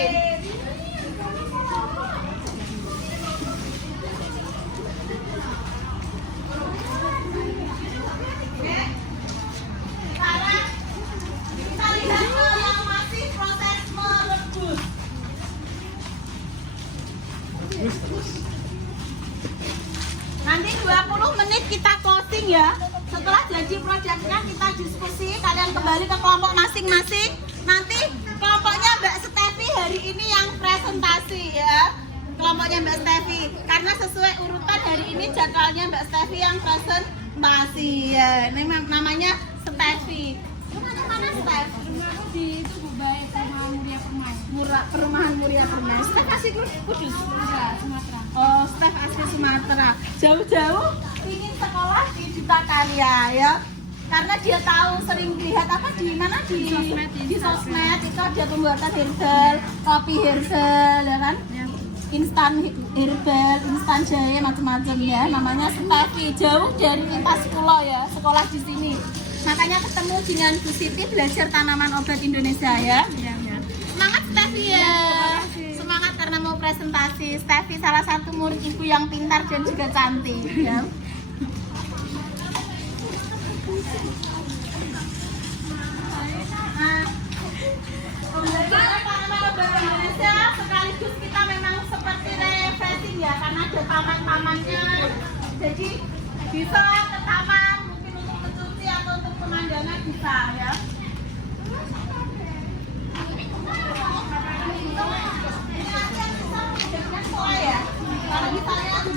Sekarang Nanti 20 menit kita closing ya. Setelah jadi produknya kita diskusi, kalian kembali ke kelompok masing-masing. Nanti kelompoknya Mbak Stefi hari ini yang presentasi ya. Kelompoknya Mbak Stefi, karena sesuai urutan hari ini jadwalnya Mbak Stefi yang presentasi ya. Ini namanya Stefi. Rumahnya mana Stef? Rumahku di Tugu Baik, Rumah Muria Permai. Perumahan Muria Permai. Stef asli Kudus? Enggak, Sumatera. Oh, Stef asli Sumatera. Jauh-jauh ingin sekolah di Duta Karya ya. Karena dia tahu sering lihat apa di mana di sosmed itu ada pembuatan herbal, kopi herbal ya kan? Instan herbal, instan jahe macam-macam ya. Namanya Stefi. Jauh dari lintas pulau ya, sekolah di sini. Makanya ketemu dengan Bu Siti belajar tanaman obat Indonesia ya. Semangat Stefi ya. Semangat karena mau presentasi. Stefi salah satu murid ibu yang pintar dan juga cantik ya. Nah, pembelajaran tanaman obat Indonesia sekaligus kita memang seperti refreshing ya, karena ada taman-tamannya. Jadi bisa ke taman mungkin untuk mencuci atau untuk pemandangan bisa ya. Ya. Kalau misalnya kita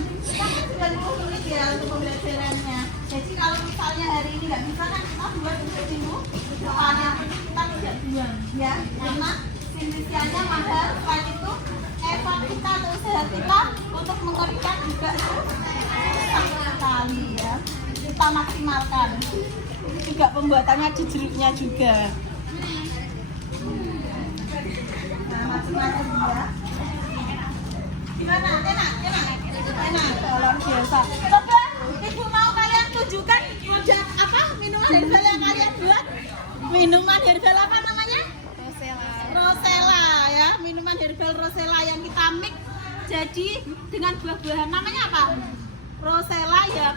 kan 90 menit ya untuk pembelajarannya. Jadi kalau misalnya hari ini nggak bisa kan kita buat untuk minggu depan yang penting kita tidak buang ya, karena singlisianya mahal. Selain itu effort kita atau usaha kita untuk mengeringkan juga susah sekali ya. Kita maksimalkan. Ini juga pembuatannya di jeruknya juga. Nah macam-macam ya. Gimana? Enak, luar biasa. Coba ibu mau kalian tunjukkan ada apa minuman herbal yang kalian buat? Minuman herbal apa namanya? Rosella ya, minuman herbal Rosella yang kita mix jadi dengan buah-buahan. Namanya apa? Rosella ya,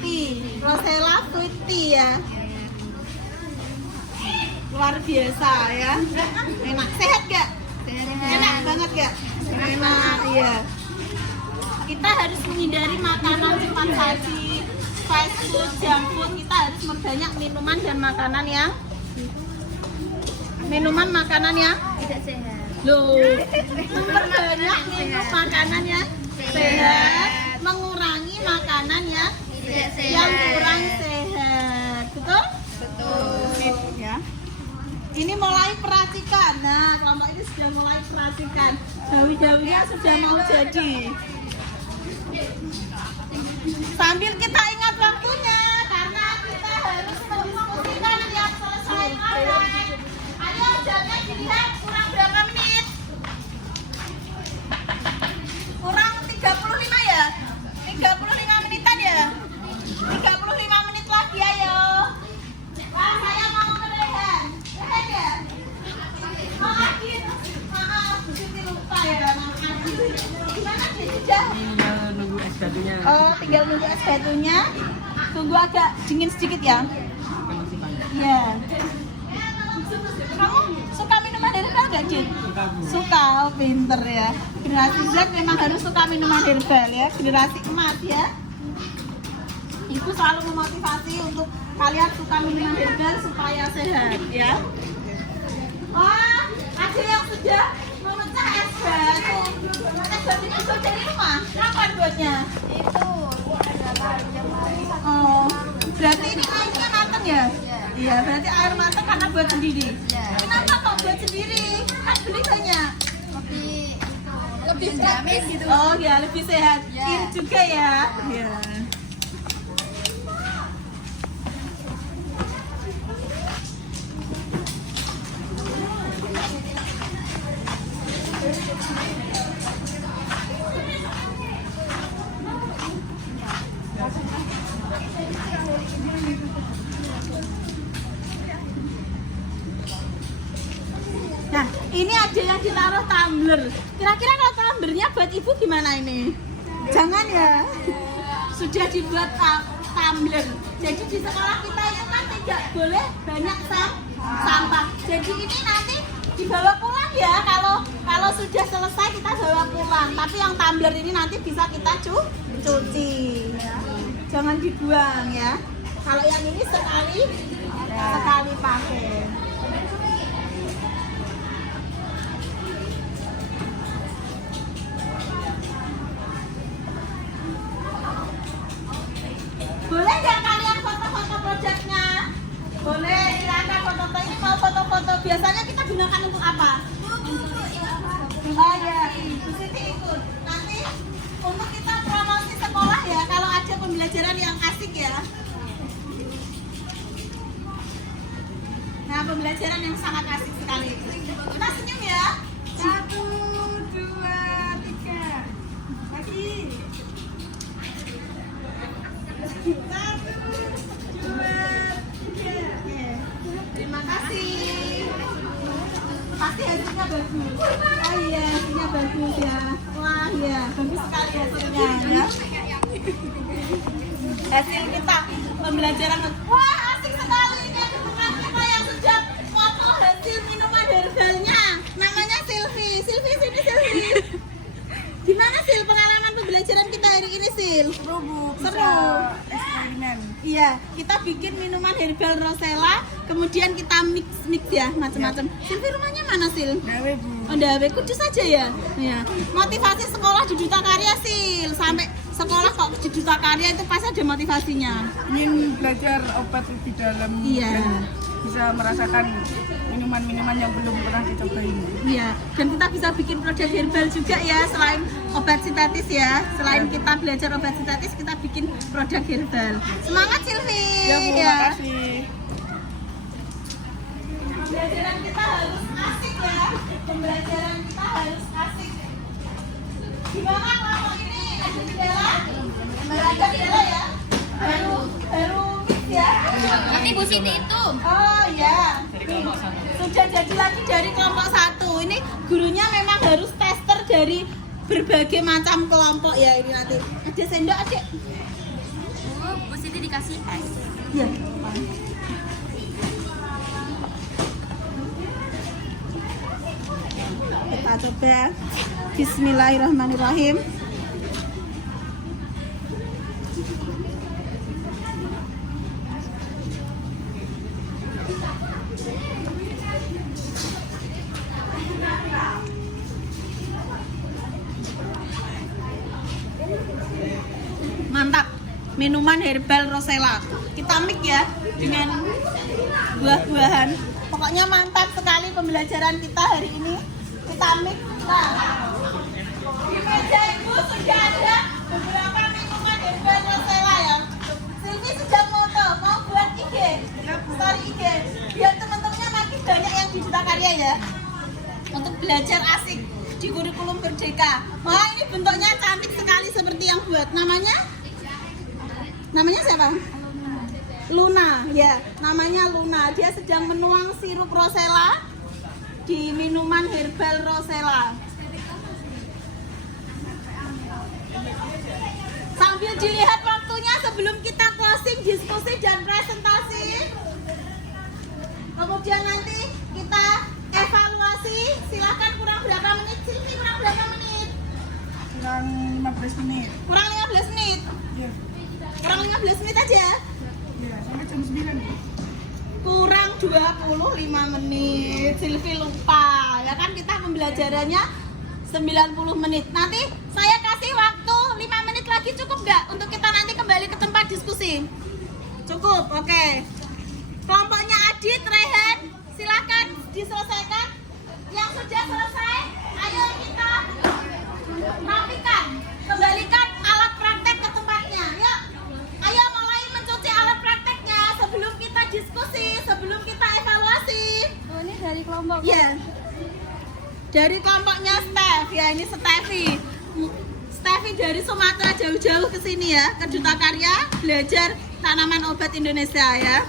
tea. Rosella fruit tea ya. Luar biasa ya. Enak, sehat gak? Enak banget gak? Enak, iya. Kita harus menghindari makanan cepat saji, fast food, junk food. Kita harus memperbanyak minuman dan makanan yang Tidak sehat. loh, memperbanyak minum makanan yang sehat, mengurangi makanan yang kurang sehat. Betul? Ya. Ini mulai perhatikan. Nah, kelompok ini sudah mulai perhatikan. Dawi-dawinya sudah mau jadi. Sambil kita ingat waktunya, karena kita harus mendiskusikan yang selesai makan. Ayo, jamnya dilihat kurang berapa menit? Kurang 35 ya? 35 menitan ya? 35 menit lagi, ayo. Wah, saya mau merehan. Rehan ya? Mau Adit? Maaf, Siti lupa ya. Gimana sih, sudah? Nunggu es batunya. Oh, tinggal nunggu es batunya. Tunggu agak dingin sedikit ya. Iya. Kamu suka minuman herbal nggak, Jin? Suka, oh, pinter ya. Generasi Z memang harus suka minuman herbal ya. Generasi emas ya. Ibu selalu memotivasi untuk kalian suka minuman herbal supaya sehat ya. Wah, ada yang sudah memecah es batu. Es batunya buat dari rumah. Kapan buatnya? Oh, berarti ini airnya matang ya? Iya, berarti air matang karena buat sendiri. Kenapa kok buat sendiri? Kan beli banyak. Lebih vitamin gitu. Oh ya, lebih sehat. Irit juga ya. Iya. Nah, ini ada yang ditaruh tumbler. Kira-kira kalau tumblernya buat ibu gimana ini? Jangan ya. Sudah dibuat tumbler. Jadi di sekolah kita itu kan tidak boleh banyak sampah. Jadi ini nanti dibawa pulang ya. Kalau sudah selesai kita bawa pulang. Tapi yang tumbler ini nanti bisa kita cuci jangan dibuang ya. Kalau yang ini sekali pakai. Boleh nggak kalian foto-foto produknya? Boleh, silakan foto-foto. Ini mau foto-foto. Biasanya kita gunakan untuk apa? Oh ya, Bu Siti ikut. Nanti untuk kita promosi sekolah ya, kalau ada pembelajaran yang asik ya. Nah, pembelajaran yang sangat asik sekali. Kita senyum ya. 1, 2, 3. Lagi. 1, 2, 3. Terima kasih. Pasti hasilnya bagus. Oh iya, hasilnya bagus ya. Wah iya, bagus sekali hasilnya ya. Hasil kita pembelajaran. Wah asik sekali ini ada teman kita yang sudah foto hasil minuman herbalnya. Namanya Silvi. Silvi sini Silvi. Gimana Sil pengalaman pembelajaran kita hari ini Sil? Seru. Eksperimen. Iya, kita bikin minuman herbal Rosella, kemudian kita mix ya macam-macam. Silvi rumahnya mana Sil? Dawe Bu. Oh, Dawe Kudus saja ya. Ya. Motivasi sekolah di Duta Karya Sil. Sampai sekolah kok di Duta Karya itu pas ada motivasinya. Ingin belajar obat lebih dalam. Iya. Dan bisa merasakan minuman-minuman yang belum pernah dicobain. Iya, dan kita bisa bikin produk herbal juga ya selain obat sintetis ya. Selain kita belajar obat sintetis, kita bikin produk herbal. Semangat Silvi. Ya Bu, makasih. Pembelajaran kita harus asik ya. Pembelajaran kita harus asik. Gimana kalau ini ada gejala? Ada gejala ya? Baru mix ya? Nanti Bu Siti itu. Oh ya. Sudah jadi lagi dari kelompok 1. Ini gurunya memang harus tester dari berbagai macam kelompok ya ini nanti. Ada sendok Adik? Bu Siti dikasih es. Iya. Kita coba. Bismillahirrahmanirrahim. Mantap. Minuman herbal Rosella. Kita mix ya dengan buah-buahan. Pokoknya mantap sekali pembelajaran kita hari ini. Kita mix. Nah, di meja ibu sudah ada beberapa minuman herbal Rosella ya. Silvi sudah mau buat IG, story IG. Biar teman-temannya makin banyak yang di Duta Karya ya. Untuk belajar asik di kurikulum Merdeka. Wah ini bentuknya cantik sekali seperti yang buat. Namanya siapa? Luna, ya. Namanya Luna. Dia sedang menuang sirup Rosella di minuman herbal Rosella. Sambil dilihat waktunya sebelum kita closing diskusi dan presentasi. Kemudian nanti kita evaluasi. Silakan kurang berapa menit? Silvi kurang berapa menit? Kurang 15 menit. Kurang 15 menit. Iya. Kurang 15 menit aja. Iya, sampai jam 9. Kurang 25 menit. Silvi lupa. Ya kan kita pembelajarannya 90 menit. Nanti saya kasih waktu 5 menit lagi cukup nggak untuk kita nanti kembali ke tempat diskusi? Cukup, oke. Kelompoknya Adit, Rehan, silakan diselesaikan. Yang sudah selesai, ayo kita rapikan, kembalikan alat praktek ke tempatnya. Yuk, ayo mulai mencuci alat prakteknya sebelum kita diskusi, sebelum kita evaluasi. Oh, ini dari kelompok. Ya, dari kelompoknya Steph ya, ini Steffi dari Sumatera jauh-jauh ke sini ya, ke Duta Karya belajar tanaman obat Indonesia ya.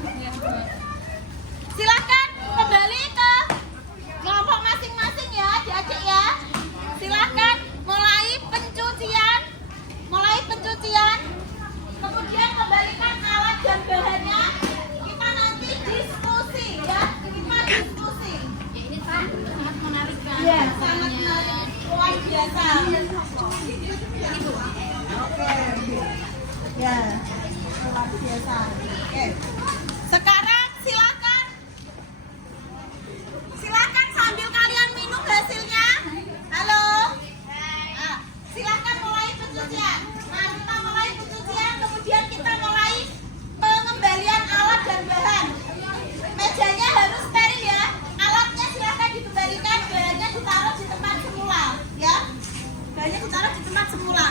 Silakan kembali ke kelompok masing-masing ya, adik-adik ya. Silakan mulai pencucian, kemudian kembalikan alat dan bahannya. Kita nanti diskusi ya, kita diskusi. Ini sangat menarik kan? Ya, sangat menarik, luar biasa. Oke. Ya. luar biasa. Oke. Sekarang silakan sambil kalian minum hasilnya. Halo. Ah, silakan mulai pencucian. Nah, kita mulai pencucian, kemudian kita mulai pengembalian alat dan bahan. Mejanya harus steril ya. Alatnya silakan dikembalikan, bahannya ditaruh di tempat semula, ya. Bahannya ditaruh di tempat semula.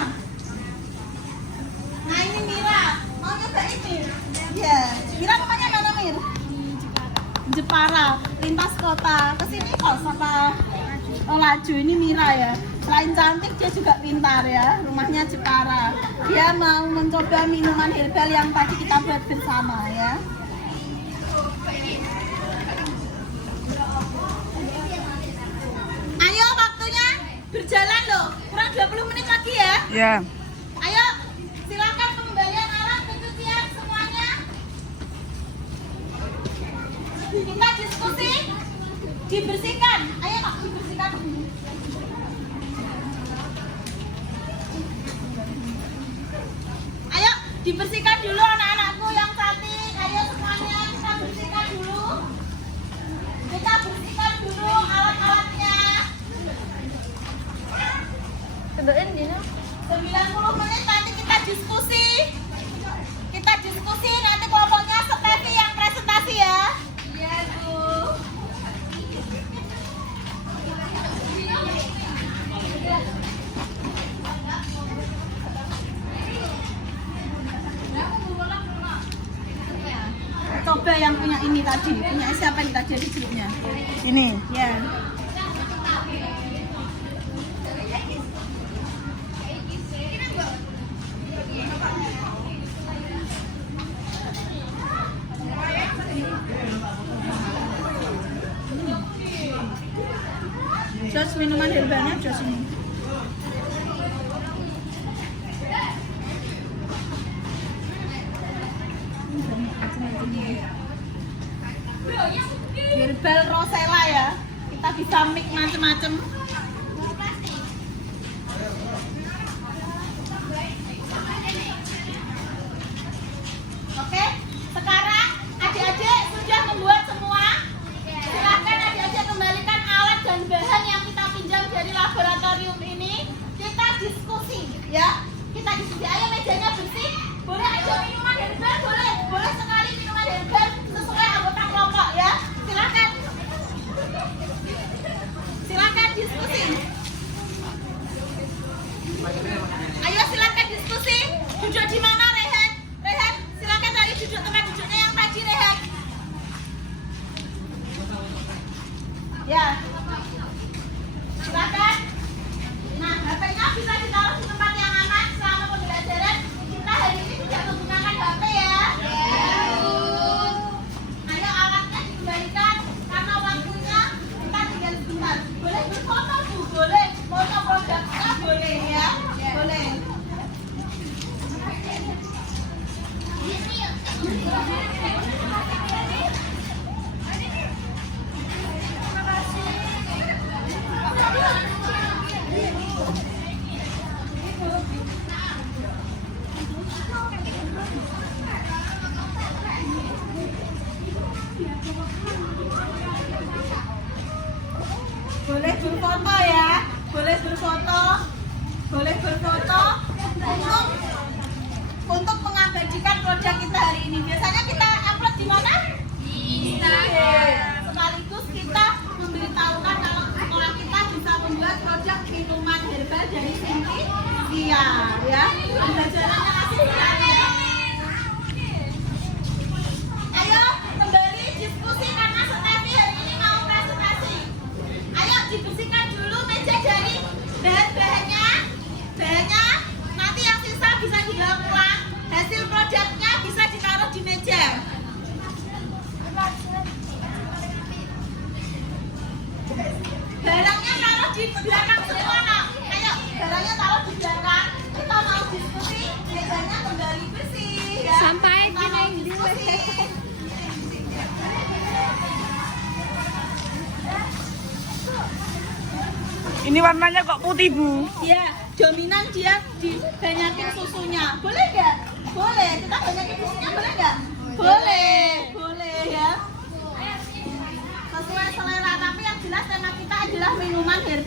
Nah, ini Mira. Mau nyobain Mir? Ya. Mira namanya mana Mir? Jepara, lintas kota. Kesini kos apa? Oh, laju. Ini Mira ya. Selain cantik dia juga pintar ya. Rumahnya Jepara. Dia mau mencoba minuman herbal yang tadi kita buat bersama ya. Ayo waktunya berjalan loh. Kurang 20 menit lagi ya. Ya. Ayo silakan pengembalian alat pencucian semuanya. Kita diskusi. Dibersihkan. Ayo Pak, dibersihkan. Ayo dibersihkan dulu anak-anakku yang cantik. Ayo semuanya kita bersihkan dulu. Kita bersihkan dulu alat-alatnya. 90 menit nanti kita diskusi. Kita diskusi nanti kelompoknya Stefi yang presentasi ya. Iya, Bu. Coba yang punya ini tadi, punya siapa yang tadi ada jeruknya? Ini. Ya. Jos minuman herbalnya jos ini. Herbal rosella ya. Kita bisa mix macam-macam. Oke, sekarang adik-adik sudah membuat semua. Silakan adik-adik kembalikan alat dan bahan yang kita pinjam dari laboratorium ini. Kita diskusi ya. Kita diskusi. Ayo mejanya bersih. Boleh aja minuman herbal, boleh. Boleh sekali minuman herbal sesuai anggota kelompok ya. Silakan. Silakan diskusi. Ayo silakan diskusi. Duduk di mana Rehan? Rehan, silakan cari duduk tempat duduknya yang tadi Rehan. Ya. Silakan. Nah, HP-nya bisa ditaruh di tempat yang aman selama pembelajaran. Kita hari ini tidak menggunakan HP ya. Ayo alatnya dikembalikan karena waktunya kita tinggal sebentar. Boleh berfoto Bu? Boleh. Foto produknya boleh ya. Boleh. Boleh berfoto ya, boleh berfoto, boleh berfoto untuk mengabadikan produk kita hari ini. Biasanya kita upload di mana? Di Instagram. Sekaligus kita memberitahukan kalau sekolah kita bisa membuat produk minuman herbal dari Sintesia ya. Pembelajarannya asik sekali ya. Ayo kembali diskusi karena Stefi hari ini mau presentasi. Ayo dibersihkan dulu meja dari bahan-bahannya. Bahannya nanti yang sisa bisa dibawa pulang. Hasil produknya bisa ditaruh di meja. Barangnya taruh di belakang semua nak. Ayo barangnya taruh di belakang. Kita mau diskusi, mejanya kembali bersih ya. Sampai Kita mau diskusi. Ini warnanya kok putih, Bu? Iya, dominan dia dibanyakin susunya. Boleh nggak? Boleh, kita banyakin susunya.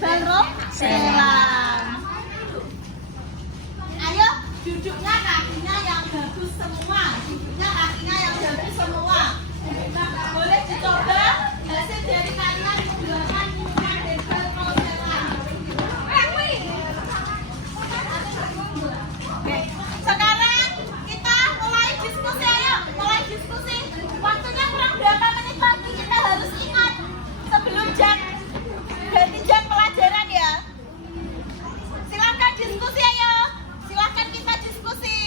herbal Rosella. Ayo, duduknya kakinya yang bagus semua. Duduknya kakinya yang bagus semua. Boleh dicoba hasil dari kalian menggunakan minuman herbal Rosella. Oke, sekarang kita mulai diskusi. Ayo, mulai diskusi. Waktunya kurang berapa menit lagi? Kita harus ingat sebelum ganti jam pelajaran ya. Silakan diskusi, ayo. Silakan kita diskusi.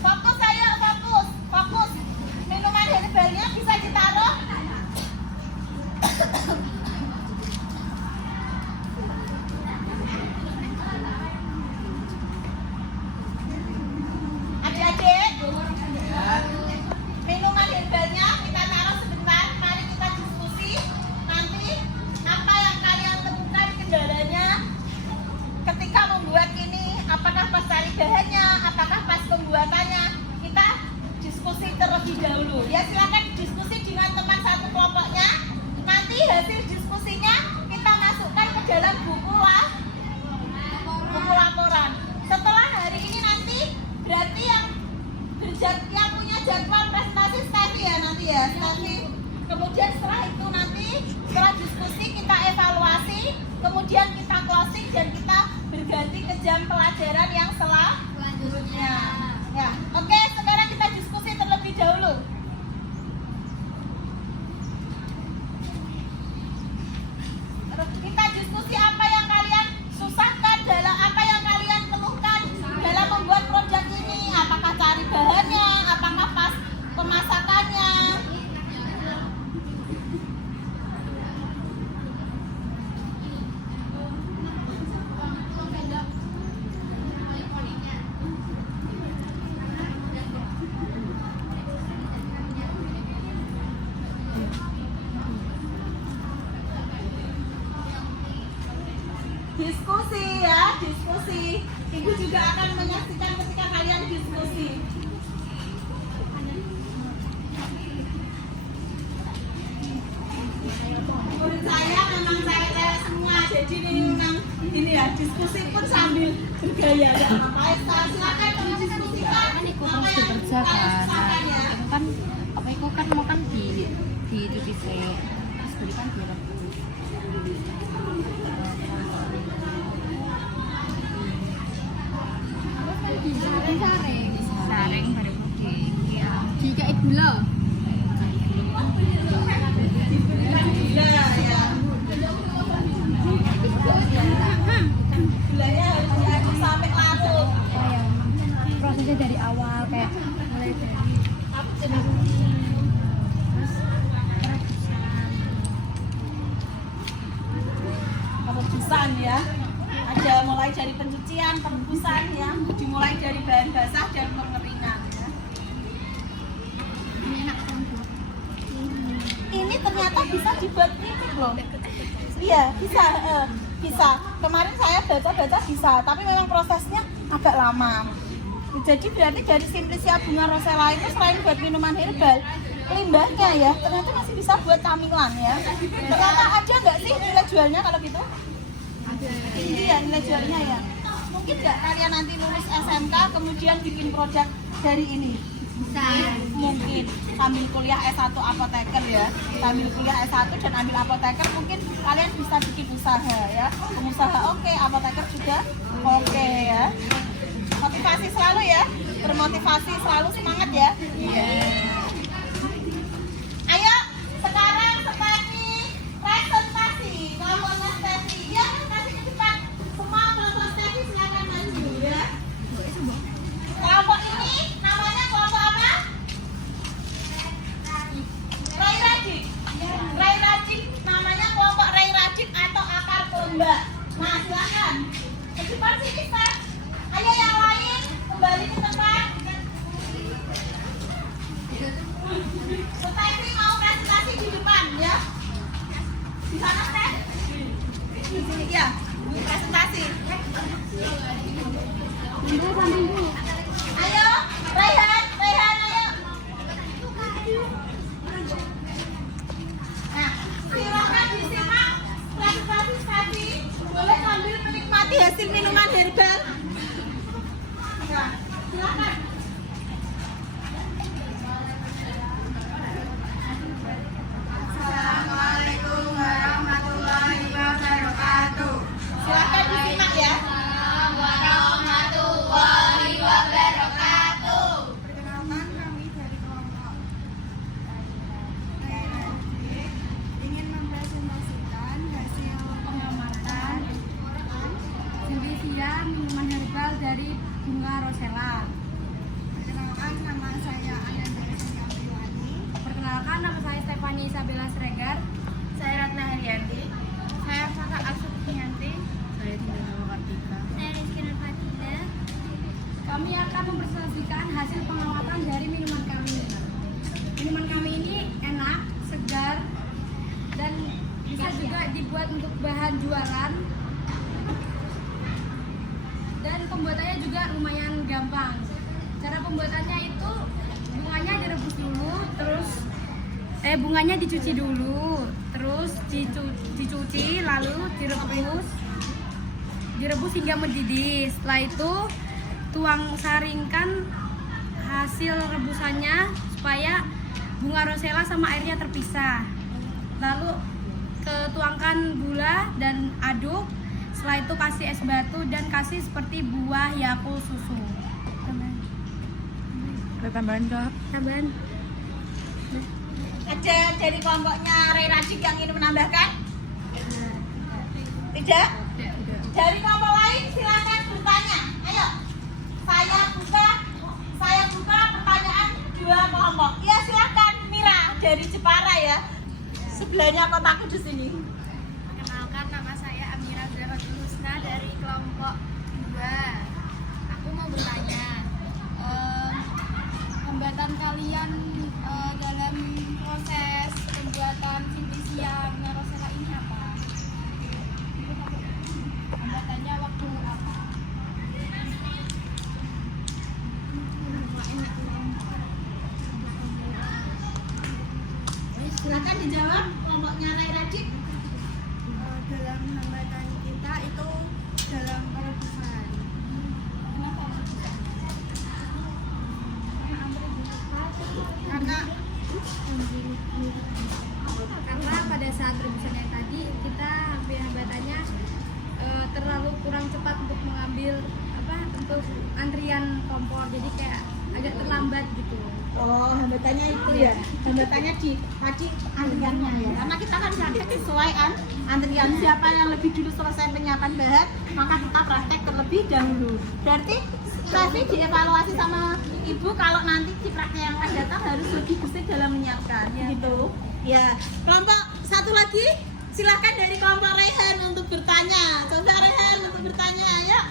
Fokus, ayo, fokus, fokus. Minuman herbalnya bisa ditaruh. Adik-adik, minuman herbalnya kita taruh sebentar. Mari kita diskusi. Nanti apa yang kalian temukan kendalanya ketika membuat ini? Apakah pas cari bahannya? Apakah pas pembuatannya? Kita diskusi terlebih dahulu. Ya, silakan diskusi dengan teman satu kelompoknya. Nanti hasil diskusinya kita masukkan ke dalam buku laporan. Setelah hari ini nanti berarti yang punya jadwal prestasi Steffi ya nanti ya, Steffi. Kemudian setelah itu nanti setelah diskusi kita evaluasi, kemudian kita closing dan kita berganti ke jam pelajaran yang selanjutnya. Ya, oke, sekarang kita diskusi terlebih dahulu. Kita diskusi apa yang kalian susahkan dalam apa yang kalian keluhkan dalam membuat proyek ini. Apakah cari bahannya, apakah pas pemasakannya. Diskusi ya, diskusi. Ibu juga akan menyaksikan ketika kalian diskusi. Murid saya memang cewek-cewek semua, jadi ini memang ini ya, diskusi pun sambil bergaya ya. Pak, silakan mendiskusikan apa yang kalian susahkan ya. Kan apa itu kan mau kan di itu bisa terus berikan direbus saring bareng jika itu loh Gulanya harus diaduk sampai larut. prosesnya dari awal kayak mulai dari Perebusan ya, ada mulai dari pencucian, perebusan ya, dimulai dari bahan basah dan pengeringan ya. Ini ternyata bisa dibuat keripik loh. Iya bisa, bisa. Kemarin saya baca bisa, tapi memang prosesnya agak lama. Jadi berarti dari Simplicia bunga Rosella itu selain buat minuman herbal, limbahnya ya ternyata masih bisa buat camilan ya. Ternyata ada nggak sih nilai jualnya kalau gitu? Tinggi ya nilai jualnya ya. Mungkin nggak kalian nanti lulus SMK kemudian bikin produk dari ini? Bisa. Mungkin sambil kuliah S1 apoteker ya, sambil kuliah S1 dan ambil apoteker mungkin kalian bisa bikin usaha ya. Pengusaha oke, apoteker juga oke ya. Motivasi selalu ya, bermotivasi selalu semangat ya. Ayo sekarang Steffi presentasi kelompoknya Steffi ya, kasih ke depan semua kelompok Steffi silakan maju ya. Kelompok ini namanya kelompok apa? Rai Rajik. Rai Rajik namanya kelompok Rai Rajik atau akar tombak. Nah silakan ke depan sini Stef. Ayo yang lain kembali ke tempat. Steffi mau presentasi di depan ya. Di sana Stef. Di sini ya. Presentasi. Ayo, Raihan ayo. Nah, dari bunga rosella. Perkenalkan, nama saya Anandra Priwani. Perkenalkan, nama saya Stefani Isabella Sregar. Saya Ratna Haryanti. Saya Saka Asupnianti. Saya Dinda Kartika. Saya Rizky Nurfatina. Kami akan mempresentasikan hasil pengawatan dari minuman kami. Minuman kami ini enak, segar, dan bisa juga dibuat untuk bahan jualan. Dan pembuatannya juga lumayan gampang. Cara pembuatannya itu bunganya direbus dulu, terus bunganya dicuci dulu, terus dicuci, lalu direbus hingga mendidih. Setelah itu saringkan hasil rebusannya supaya bunga rosella sama airnya terpisah. Lalu tuangkan gula dan aduk. Setelah itu kasih es batu dan kasih seperti buah Yakult susu. Ada tambahan Kak? Tambahan. Ada dari kelompoknya Ray Radik yang ingin menambahkan? Tidak? Dari kelompok lain silakan bertanya. Ayo, saya buka pertanyaan dua kelompok. Ya silakan Mira dari Jepara ya. Sebelahnya kotaku di sini. Perkenalkan, nama saya Amira Zahratul Husna dari kelompok 2. Aku mau bertanya, hambatan kalian dalam proses pembuatan Simplisia bunga rosella ini apa? Hambatannya waktu apa? Silakan dijawab kelompoknya Ray Radik. Dalam hambatan kita itu dalam perebusan. Kenapa perebusan? Karena pada saat rebusannya tadi kita hambatannya terlalu kurang cepat untuk mengambil untuk antrian kompor, jadi kayak agak terlambat gitu. Oh, hambatannya itu ya. Hambatannya tadi antriannya ya. Karena kita kan praktek sesuai antrian siapa yang lebih dulu selesai penyiapan bahan, maka kita praktek terlebih dahulu. Berarti pasti dievaluasi sama ibu kalau nanti di praktek yang akan datang harus lebih gesit dalam menyiapkan, gitu. Ya. Kelompok satu lagi, silakan dari kelompok Rehan untuk bertanya. Coba Rehan untuk bertanya, ya.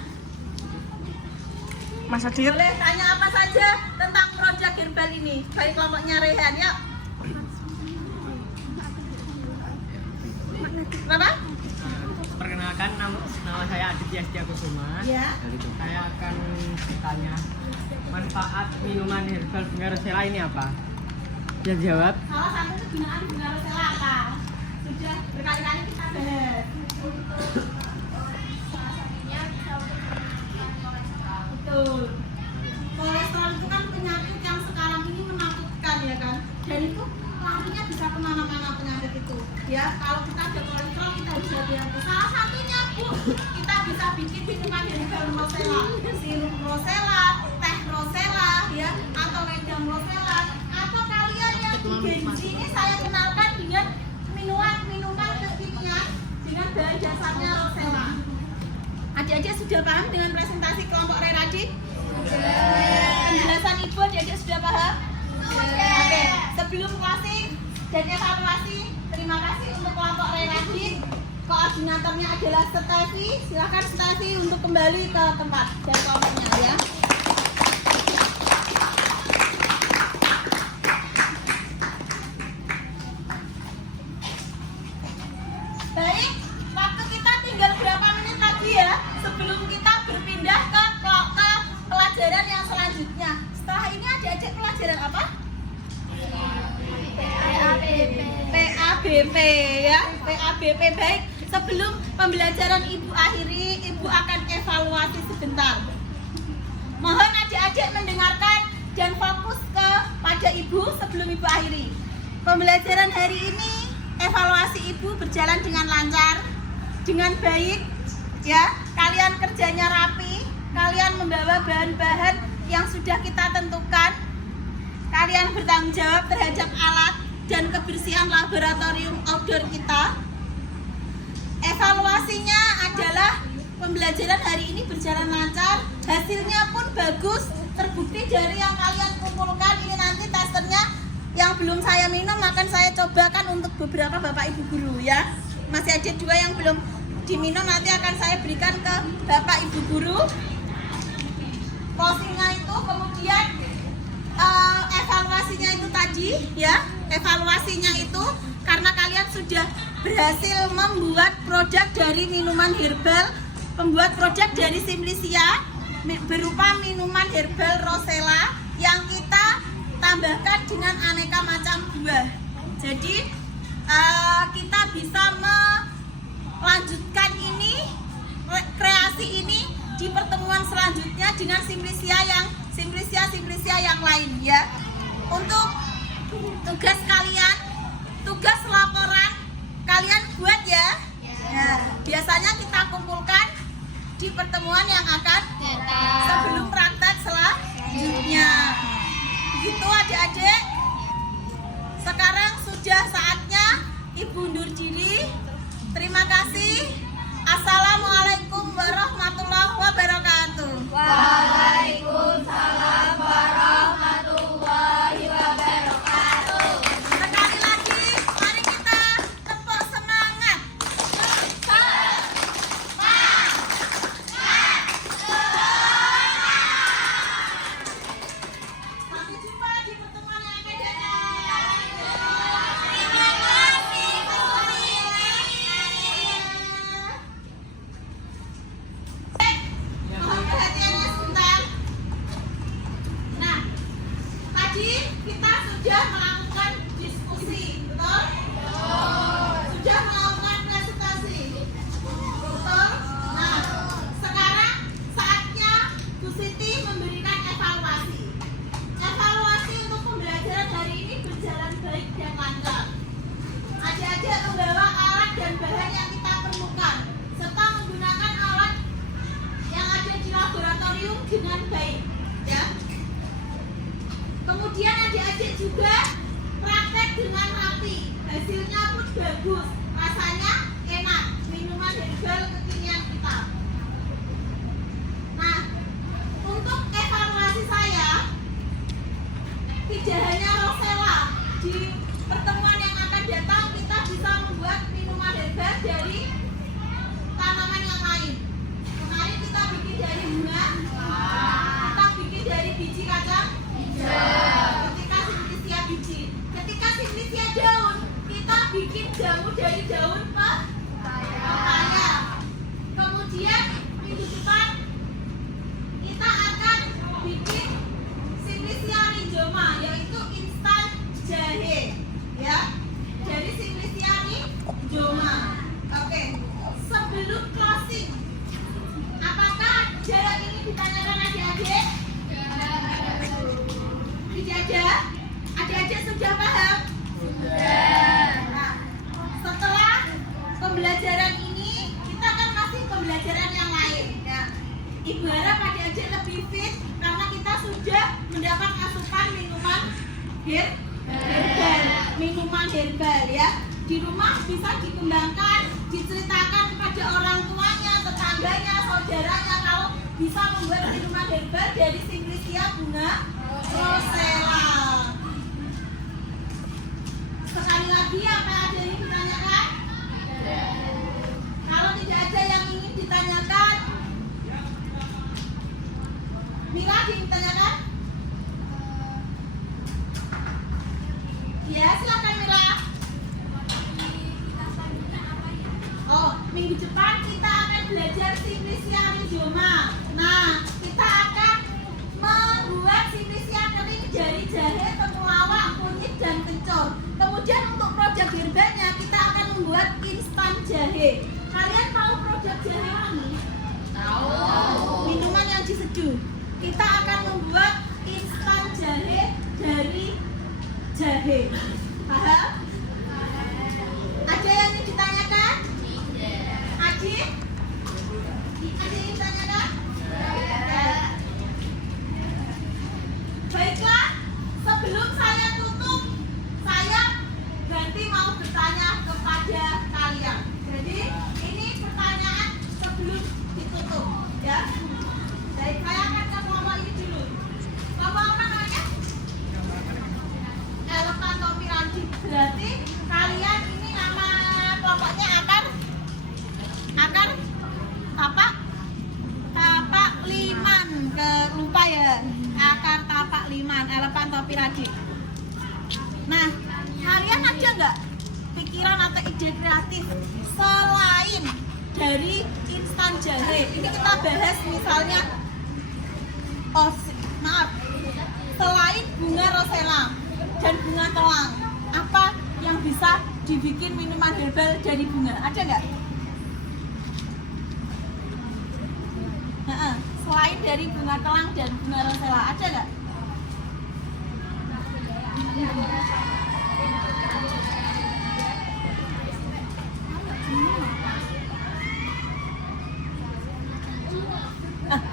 Mas Adil. Boleh tanya apa saja tentang proyek herbal ini. Baik kelompoknya Rehan, ya. Kenapa? Perkenalkan, nama saya Aditya Setiakusuma. Ya. Saya akan bertanya, manfaat minuman herbal bunga rosella ini apa? Dia jawab. Salah satu kegunaan bunga rosella apa? Sudah berkali-kali kita bahas. Salah satunya bisa untuk menurunkan kolesterol. Betul. Kolesterol itu kan penyakit yang sekarang ini menakutkan ya kan. Dan itu larinya bisa kemana-mana penyakit itu. Ya, kalau kita ada kolesterol kita harus hati-hati. Salah satunya Bu, kita bisa bikin minuman herbal rosella, sirup rosella, teh rosella, ya, atau wedang rosella, atau kalian yang di sini saya kenalkan dengan minuman kekinian dengan bahan dasarnya rosella. Adik-adik sudah paham dengan presentasi kelompok Ray Radik? Penjelasan ibu adik-adik sudah paham? Oke, sebelum closing dan evaluasi, terima kasih untuk kelompok Ray Radik. Koordinatornya adalah Stefi. Silakan Stefi untuk kembali ke tempat dan kelompoknya ya. Baik, waktu kita tinggal berapa menit lagi ya sebelum kita berpindah ke pelajaran yang selanjutnya. Setelah ini adik-adik pelajaran apa? PABP ya, PABP. Baik, sebelum pembelajaran ibu akhiri, ibu akan evaluasi sebentar. Mohon adik-adik mendengarkan dan fokus kepada ibu sebelum ibu akhiri. Pembelajaran hari ini, evaluasi ibu berjalan dengan lancar, dengan baik, ya. Kalian kerjanya rapi, kalian membawa bahan-bahan yang sudah kita tentukan. Kalian bertanggung jawab terhadap alat dan kebersihan laboratorium outdoor kita. Evaluasinya adalah pembelajaran hari ini berjalan lancar, hasil bagus, terbukti dari yang kalian kumpulkan. Ini nanti testernya yang belum saya minum akan saya cobakan untuk beberapa bapak ibu guru ya. Masih ada juga yang belum diminum, nanti akan saya berikan ke bapak ibu guru. Closingnya itu, kemudian evaluasinya itu tadi ya. Evaluasinya itu karena kalian sudah berhasil membuat produk dari minuman herbal, membuat produk dari Simplicia berupa minuman herbal Rosella yang kita tambahkan dengan aneka macam buah. Jadi kita bisa melanjutkan ini, kreasi ini di pertemuan selanjutnya dengan Simplicia yang lain ya. Untuk tugas kalian, tugas laporan kalian buat ya. Nah, biasanya kita kumpulkan di pertemuan yang akan sebelum praktek selanjutnya. Begitu adik-adik. Sekarang sudah saatnya Ibu undur diri. Terima kasih. Assalamualaikum warahmatullahi wabarakatuh. Waalaikumsalam warahmatullahi wabarakatuh. Sekali lagi, mari kita tepuk semangat. Sampai jumpa di pertemuan yang akan datang. Terima kasih semuanya. Mohon perhatiannya sebentar. Nah, tadi kita sudah melakukan diskusi, betul? Sudah melakukan presentasi, betul? Nah, sekarang saatnya Bu Siti memberikan evaluasi. Evaluasi untuk pembelajaran hari ini berjalan baik dan lancar. Adik-adik membawa alat dan bahan yang kita perlukan, serta menggunakan alat yang ada di laboratorium dengan baik, ya. Kemudian adik-adik juga praktek dengan rapi, hasilnya pun bagus, rasanya enak, minuman herbal kekinian kita. Nah, untuk evaluasi saya, tidak hanya Rosella, di pertemuan yang akan datang kita bisa membuat minuman herbal dari tanaman yang lain. Kemarin kita bikin dari bunga, kita bikin dari biji kacang hijau. Ketika Simplicia biji, ketika Simplicia daun, kita bikin jamu dari daun pepaya. Kemudian minggu depan kita akan bikin Simplicia rinjoma, yaitu instan jahe, ya, dari Simplicia rinjoma. Oke, sebelum closing, apakah ada yang ingin ditanyakan adik-adik? Tidak ada? Adik-adik sudah paham? Nah, setelah pembelajaran ini, kita akan masih pembelajaran yang lain. Ya. Ibu harap adik-adik lebih fit karena kita sudah mendapat asupan minuman herbal, minuman herbal ya. Di rumah bisa dikembangkan, diceritakan kepada orang tuanya, tetangganya, saudaranya kalau bisa membuat minuman herbal dari Simplicia bunga Rosella. Sekali lagi, apa ada yang ditanyakan? Kalau tidak ada yang ingin ditanyakan, Mila ditanyakan? Ya, silakan Mila. Oh, minggu depan kita akan belajar Simplicia rinjoma. Nah, kita akan membuat Simplicia kering dari jahe, temulawak, kunyit, dan kencur. Kemudian untuk produk herbalnya kita akan membuat instan jahe. Kalian tahu produk jahe wangi? Tahu. Minuman yang diseduh. Kita akan membuat instan jahe dari jahe. Paham? Ada yang ingin ditanyakan? Adik? Ada yang ditanyakan? Baiklah, sebelum saya tutup, saya ganti mau bertanya kepada kalian. Jadi ini pertanyaan sebelum ditutup, ya. Baik, saya akan ke kelompok ini dulu. elephant topi Radik. Nah, kalian ada nggak pikiran atau ide kreatif selain dari instan jahe? Ini kita bahas misalnya, selain bunga rosella dan bunga telang, apa yang bisa dibikin minuman herbal dari bunga? Ada nggak? Selain dari bunga telang dan bunga rosella, ada nggak?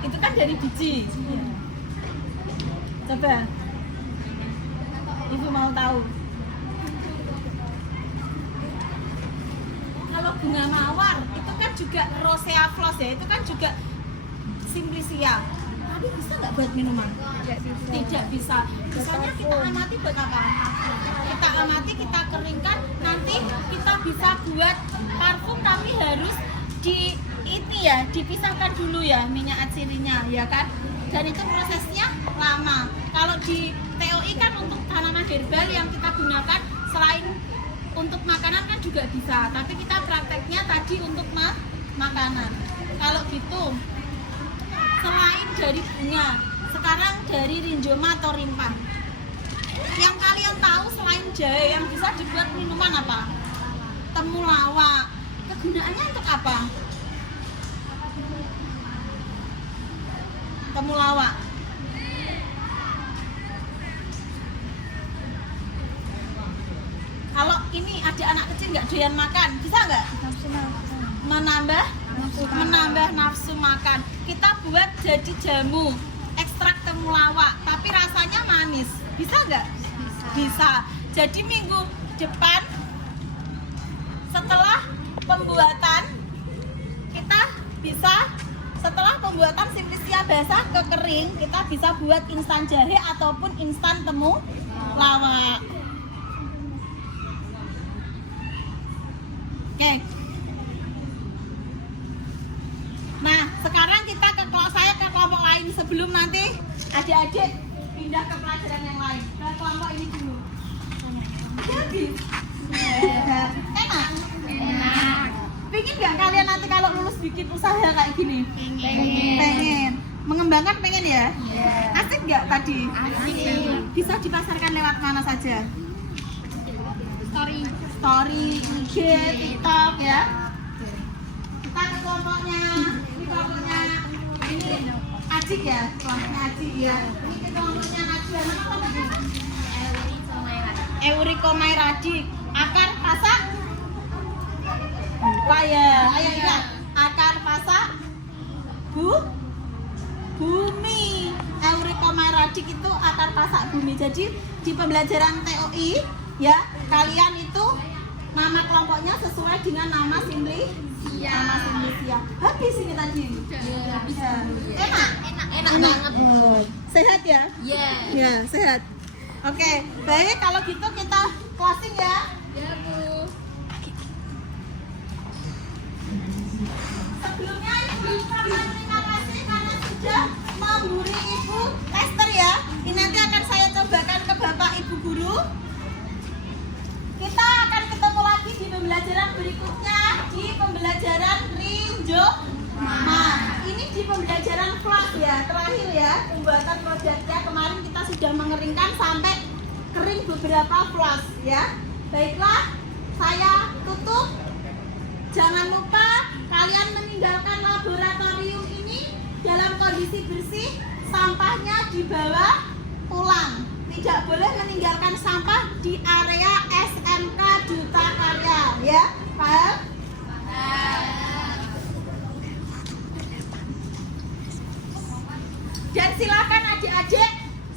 Itu kan dari biji. Coba, ibu mau tahu. Kalau bunga mawar itu kan juga rosea floss ya, itu kan juga simplicia. Tapi bisa nggak buat minuman? Tidak bisa. Misalnya kita amati buat apa? Kita amati, kita keringkan, nanti kita bisa buat parfum, tapi harus dipisahkan dulu ya minyak acirinya, ya kan? Dan itu prosesnya lama. Kalau di TOI kan untuk tanaman herbal yang kita gunakan selain untuk makanan kan juga bisa, tapi kita prakteknya tadi untuk makanan. Kalau gitu, selain dari bunga, sekarang dari rinjoma atau rimpang. Yang kalian tahu selain jahe yang bisa dibuat minuman apa? Temulawak. Kegunaannya untuk apa? Temulawak. Kalau ini ada anak kecil nggak doyan makan, bisa nggak? Menambah nafsu makan. Kita buat jadi jamu ekstrak temulawak, tapi rasanya manis. Bisa nggak? Bisa. Jadi minggu depan setelah pembuatan setelah pembuatan simplicia basah ke kering, kita bisa buat instan jahe ataupun instan temulawak. Oke. Nah, sekarang kita saya ke kelompok lain sebelum nanti adik-adik pindah ke pelajaran yang lain. Ke kelompok ini dulu. Jadi, enak. Pengen nggak kalian nanti kalau lulus bikin usaha kayak gini? Pengen. Mengembangkan pengen ya? Asik nggak tadi? Asik. Bisa dipasarkan lewat mana saja? Story, IG, TikTok ya. Kita ke kelompoknya. Ini kelompoknya. Ini Ajik ya, kelompoknya Ajik ya. Ini kelompoknya Najwa. Nama kelompoknya? Euricomai Radik. Akar pasak? Pak ya, ayo ingat. Akar pasak bumi. Euricomai Radik itu akar pasak bumi. Jadi di pembelajaran TOI ya, kalian itu nama kelompoknya sesuai dengan nama simplicia. Habis ini tadi. Enak banget. Sehat ya? Ya, sehat. Oke, baik, kalau gitu kita closing ya. Ya, Bu. Sebelumnya Ibu ucapkan terima kasih karena sudah memberi Ibu tester ya. Ini nanti akan saya cobakan ke Bapak Ibu guru. Kita akan ketemu lagi di pembelajaran berikutnya, di pembelajaran rinjoma. Ini di pembelajaran flash ya, terakhir ya, pembuatan produknya. Kemarin kita sudah mengeringkan sampai kering beberapa flash ya. Baiklah, saya tutup. Jangan lupa kalian meninggalkan laboratorium ini dalam kondisi bersih, sampahnya dibawa pulang. Tidak boleh meninggalkan sampah di area SMK Duta Karya ya, paham? Dan silakan adik-adik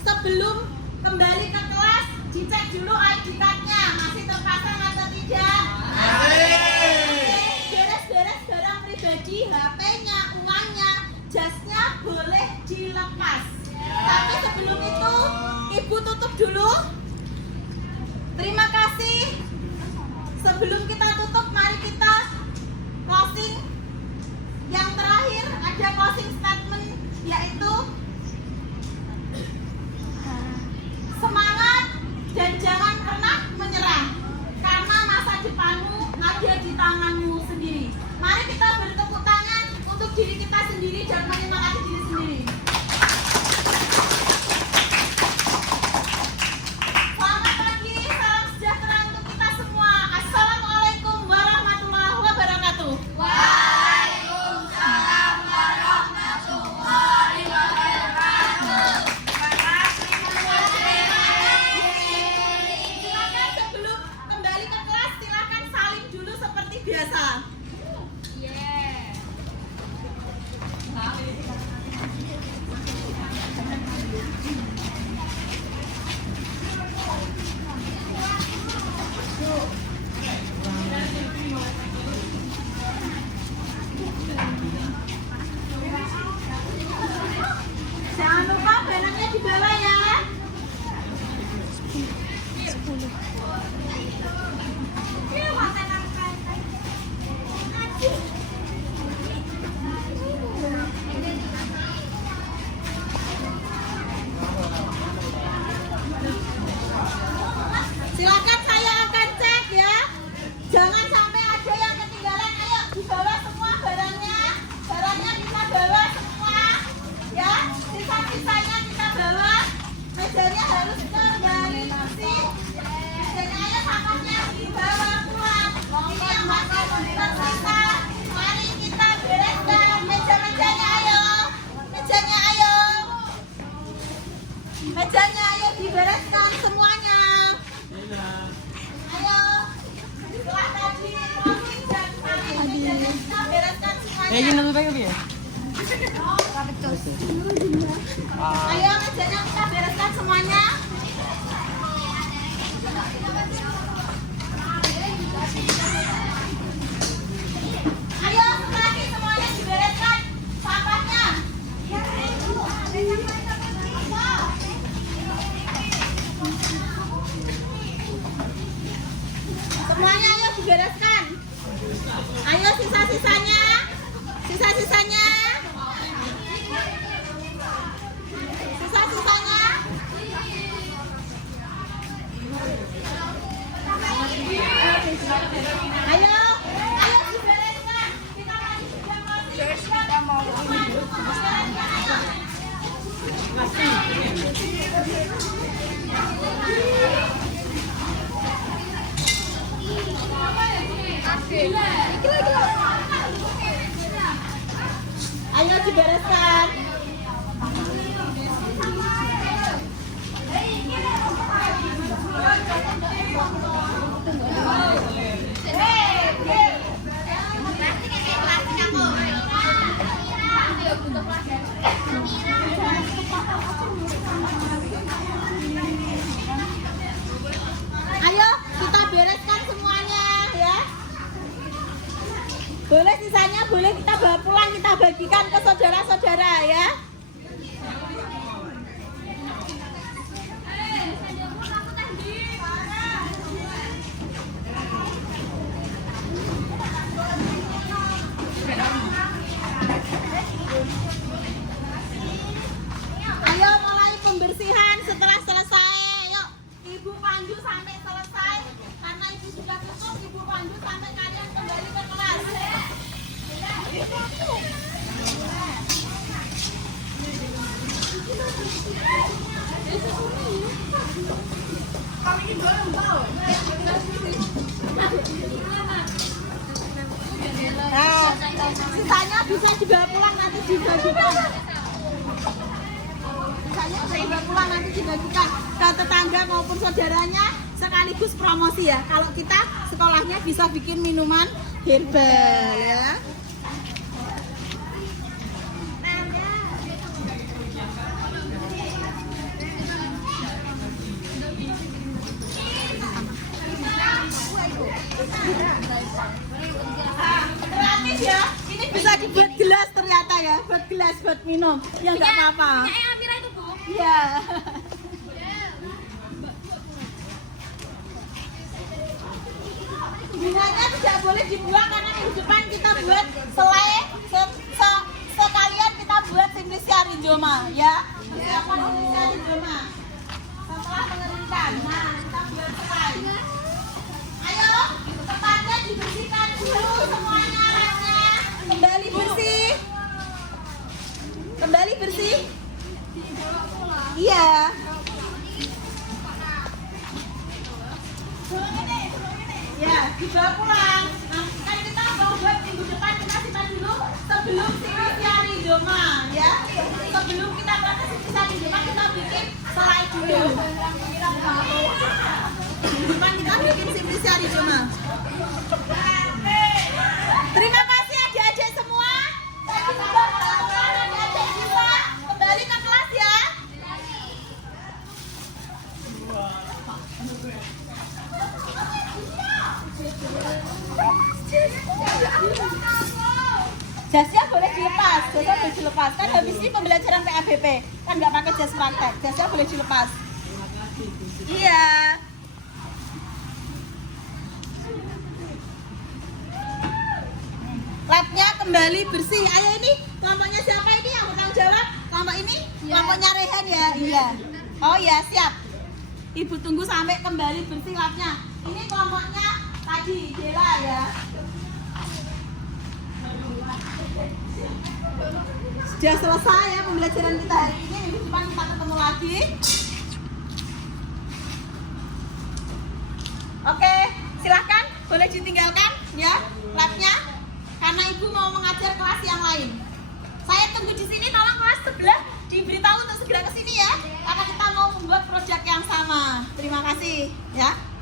sebelum kembali ke kelas dicek dulu ID card-nya masih terpasang atau tidak. Beres-beres barang pribadi, HP-nya, uangnya, jasnya boleh dilepas. Tapi sebelum itu Ibu tutup dulu. Terima kasih. Sebelum kita tutup, mari kita closing. Yang terakhir ada closing statement, yaitu bawah ya. Silakan saya akan cek ya. Jangan sampai ada yang ketinggalan. Ayo dibawa semua barangnya. Barangnya kita bawa semua. Ya, sisa-sisanya kita bawa. Mejanya harus kembali bersih. Mejanya ayo sampahnya dibawa pulang. Ini yang masih tersisa. Mari kita bereskan meja-mejanya ayo. Mejanya ayo. Mejanya ayo dibereskan semuanya. Ayo. Setelah tadi closing dan mejanya kita bereskan semuanya. Gini tuh pengen ya? Ayo mejanya kita bereskan semuanya. Ayo lagi semuanya dibereskan sampahnya. Semuanya ayo dibereskan. Ayo sisa-sisanya. Sisa-sisanya. Sisa-sisanya. Ayo, ayo dibereskan. Kita lagi sudah ayo dibereskan. Ayo kita bereskan semuanya ya. Boleh sisanya boleh kita bawa pulang, kita bagikan ke saudara-saudara ya. Ayo mulai pembersihan setelah selesai. Yuk, Ibu pandu sampai selesai. Karena Ibu sudah tutup, Ibu pandu sampai kalian kembali ke kelas. Nah, sisanya bisa dibawa pulang nanti dibagikan. Sisanya bisa dibawa pulang nanti dibagikan ke tetangga maupun saudaranya, sekaligus promosi ya. Kalau kita sekolahnya bisa bikin minuman herbal ya. Gratis ya. Ini bisa dibuat gelas ternyata ya, buat gelas buat minum. Ya nggak apa-apa. Amira itu, Bu. Iya. Bunganya tidak boleh dibuang karena minggu depan kita buat selai sekalian kita buat simplisia rinjoma ya. Persiapan simplisia rinjoma. Setelah mengeringkan, nah kita buat selai. Ayo, tempatnya dibersihkan dulu semuanya rasnya. Kembali bersih. Kembali bersih. Iya. Ya, dibawa pulang. Nah, kan kita mau buat minggu depan kita simpan dulu sebelum simplisia rinjoma ya. Sebelum kita buat simplisia rinjoma kita bikin selai dulu. Minggu depan kita bikin simplisia rinjoma. Terima kasih adik-adik semua. Tadi sudah melakukan adik-adik bisa kembali ke kelas ya. Jasnya boleh dilepas. Jasnya boleh dilepas. Kan habis ini pembelajaran PABP. Kan nggak pakai jas praktek. Jasnya boleh dilepas. Iya. Labnya kembali bersih. Ayo ini kelompoknya siapa ini yang bertanggung jawab? Kelompok ini? Kelompoknya Rehan ya? Iya. Oh ya, siap. Ibu tunggu sampai kembali bersih labnya. Ini kelompoknya tadi, Dela ya. Sudah selesai ya pembelajaran kita hari ini. Minggu depan kita ketemu lagi. Oke, silahkan boleh ditinggalkan ya labnya karena ibu mau mengajar kelas yang lain. Saya tunggu di sini, tolong kelas sebelah diberitahu untuk segera ke sini ya karena kita mau membuat proyek yang sama. Terima kasih ya.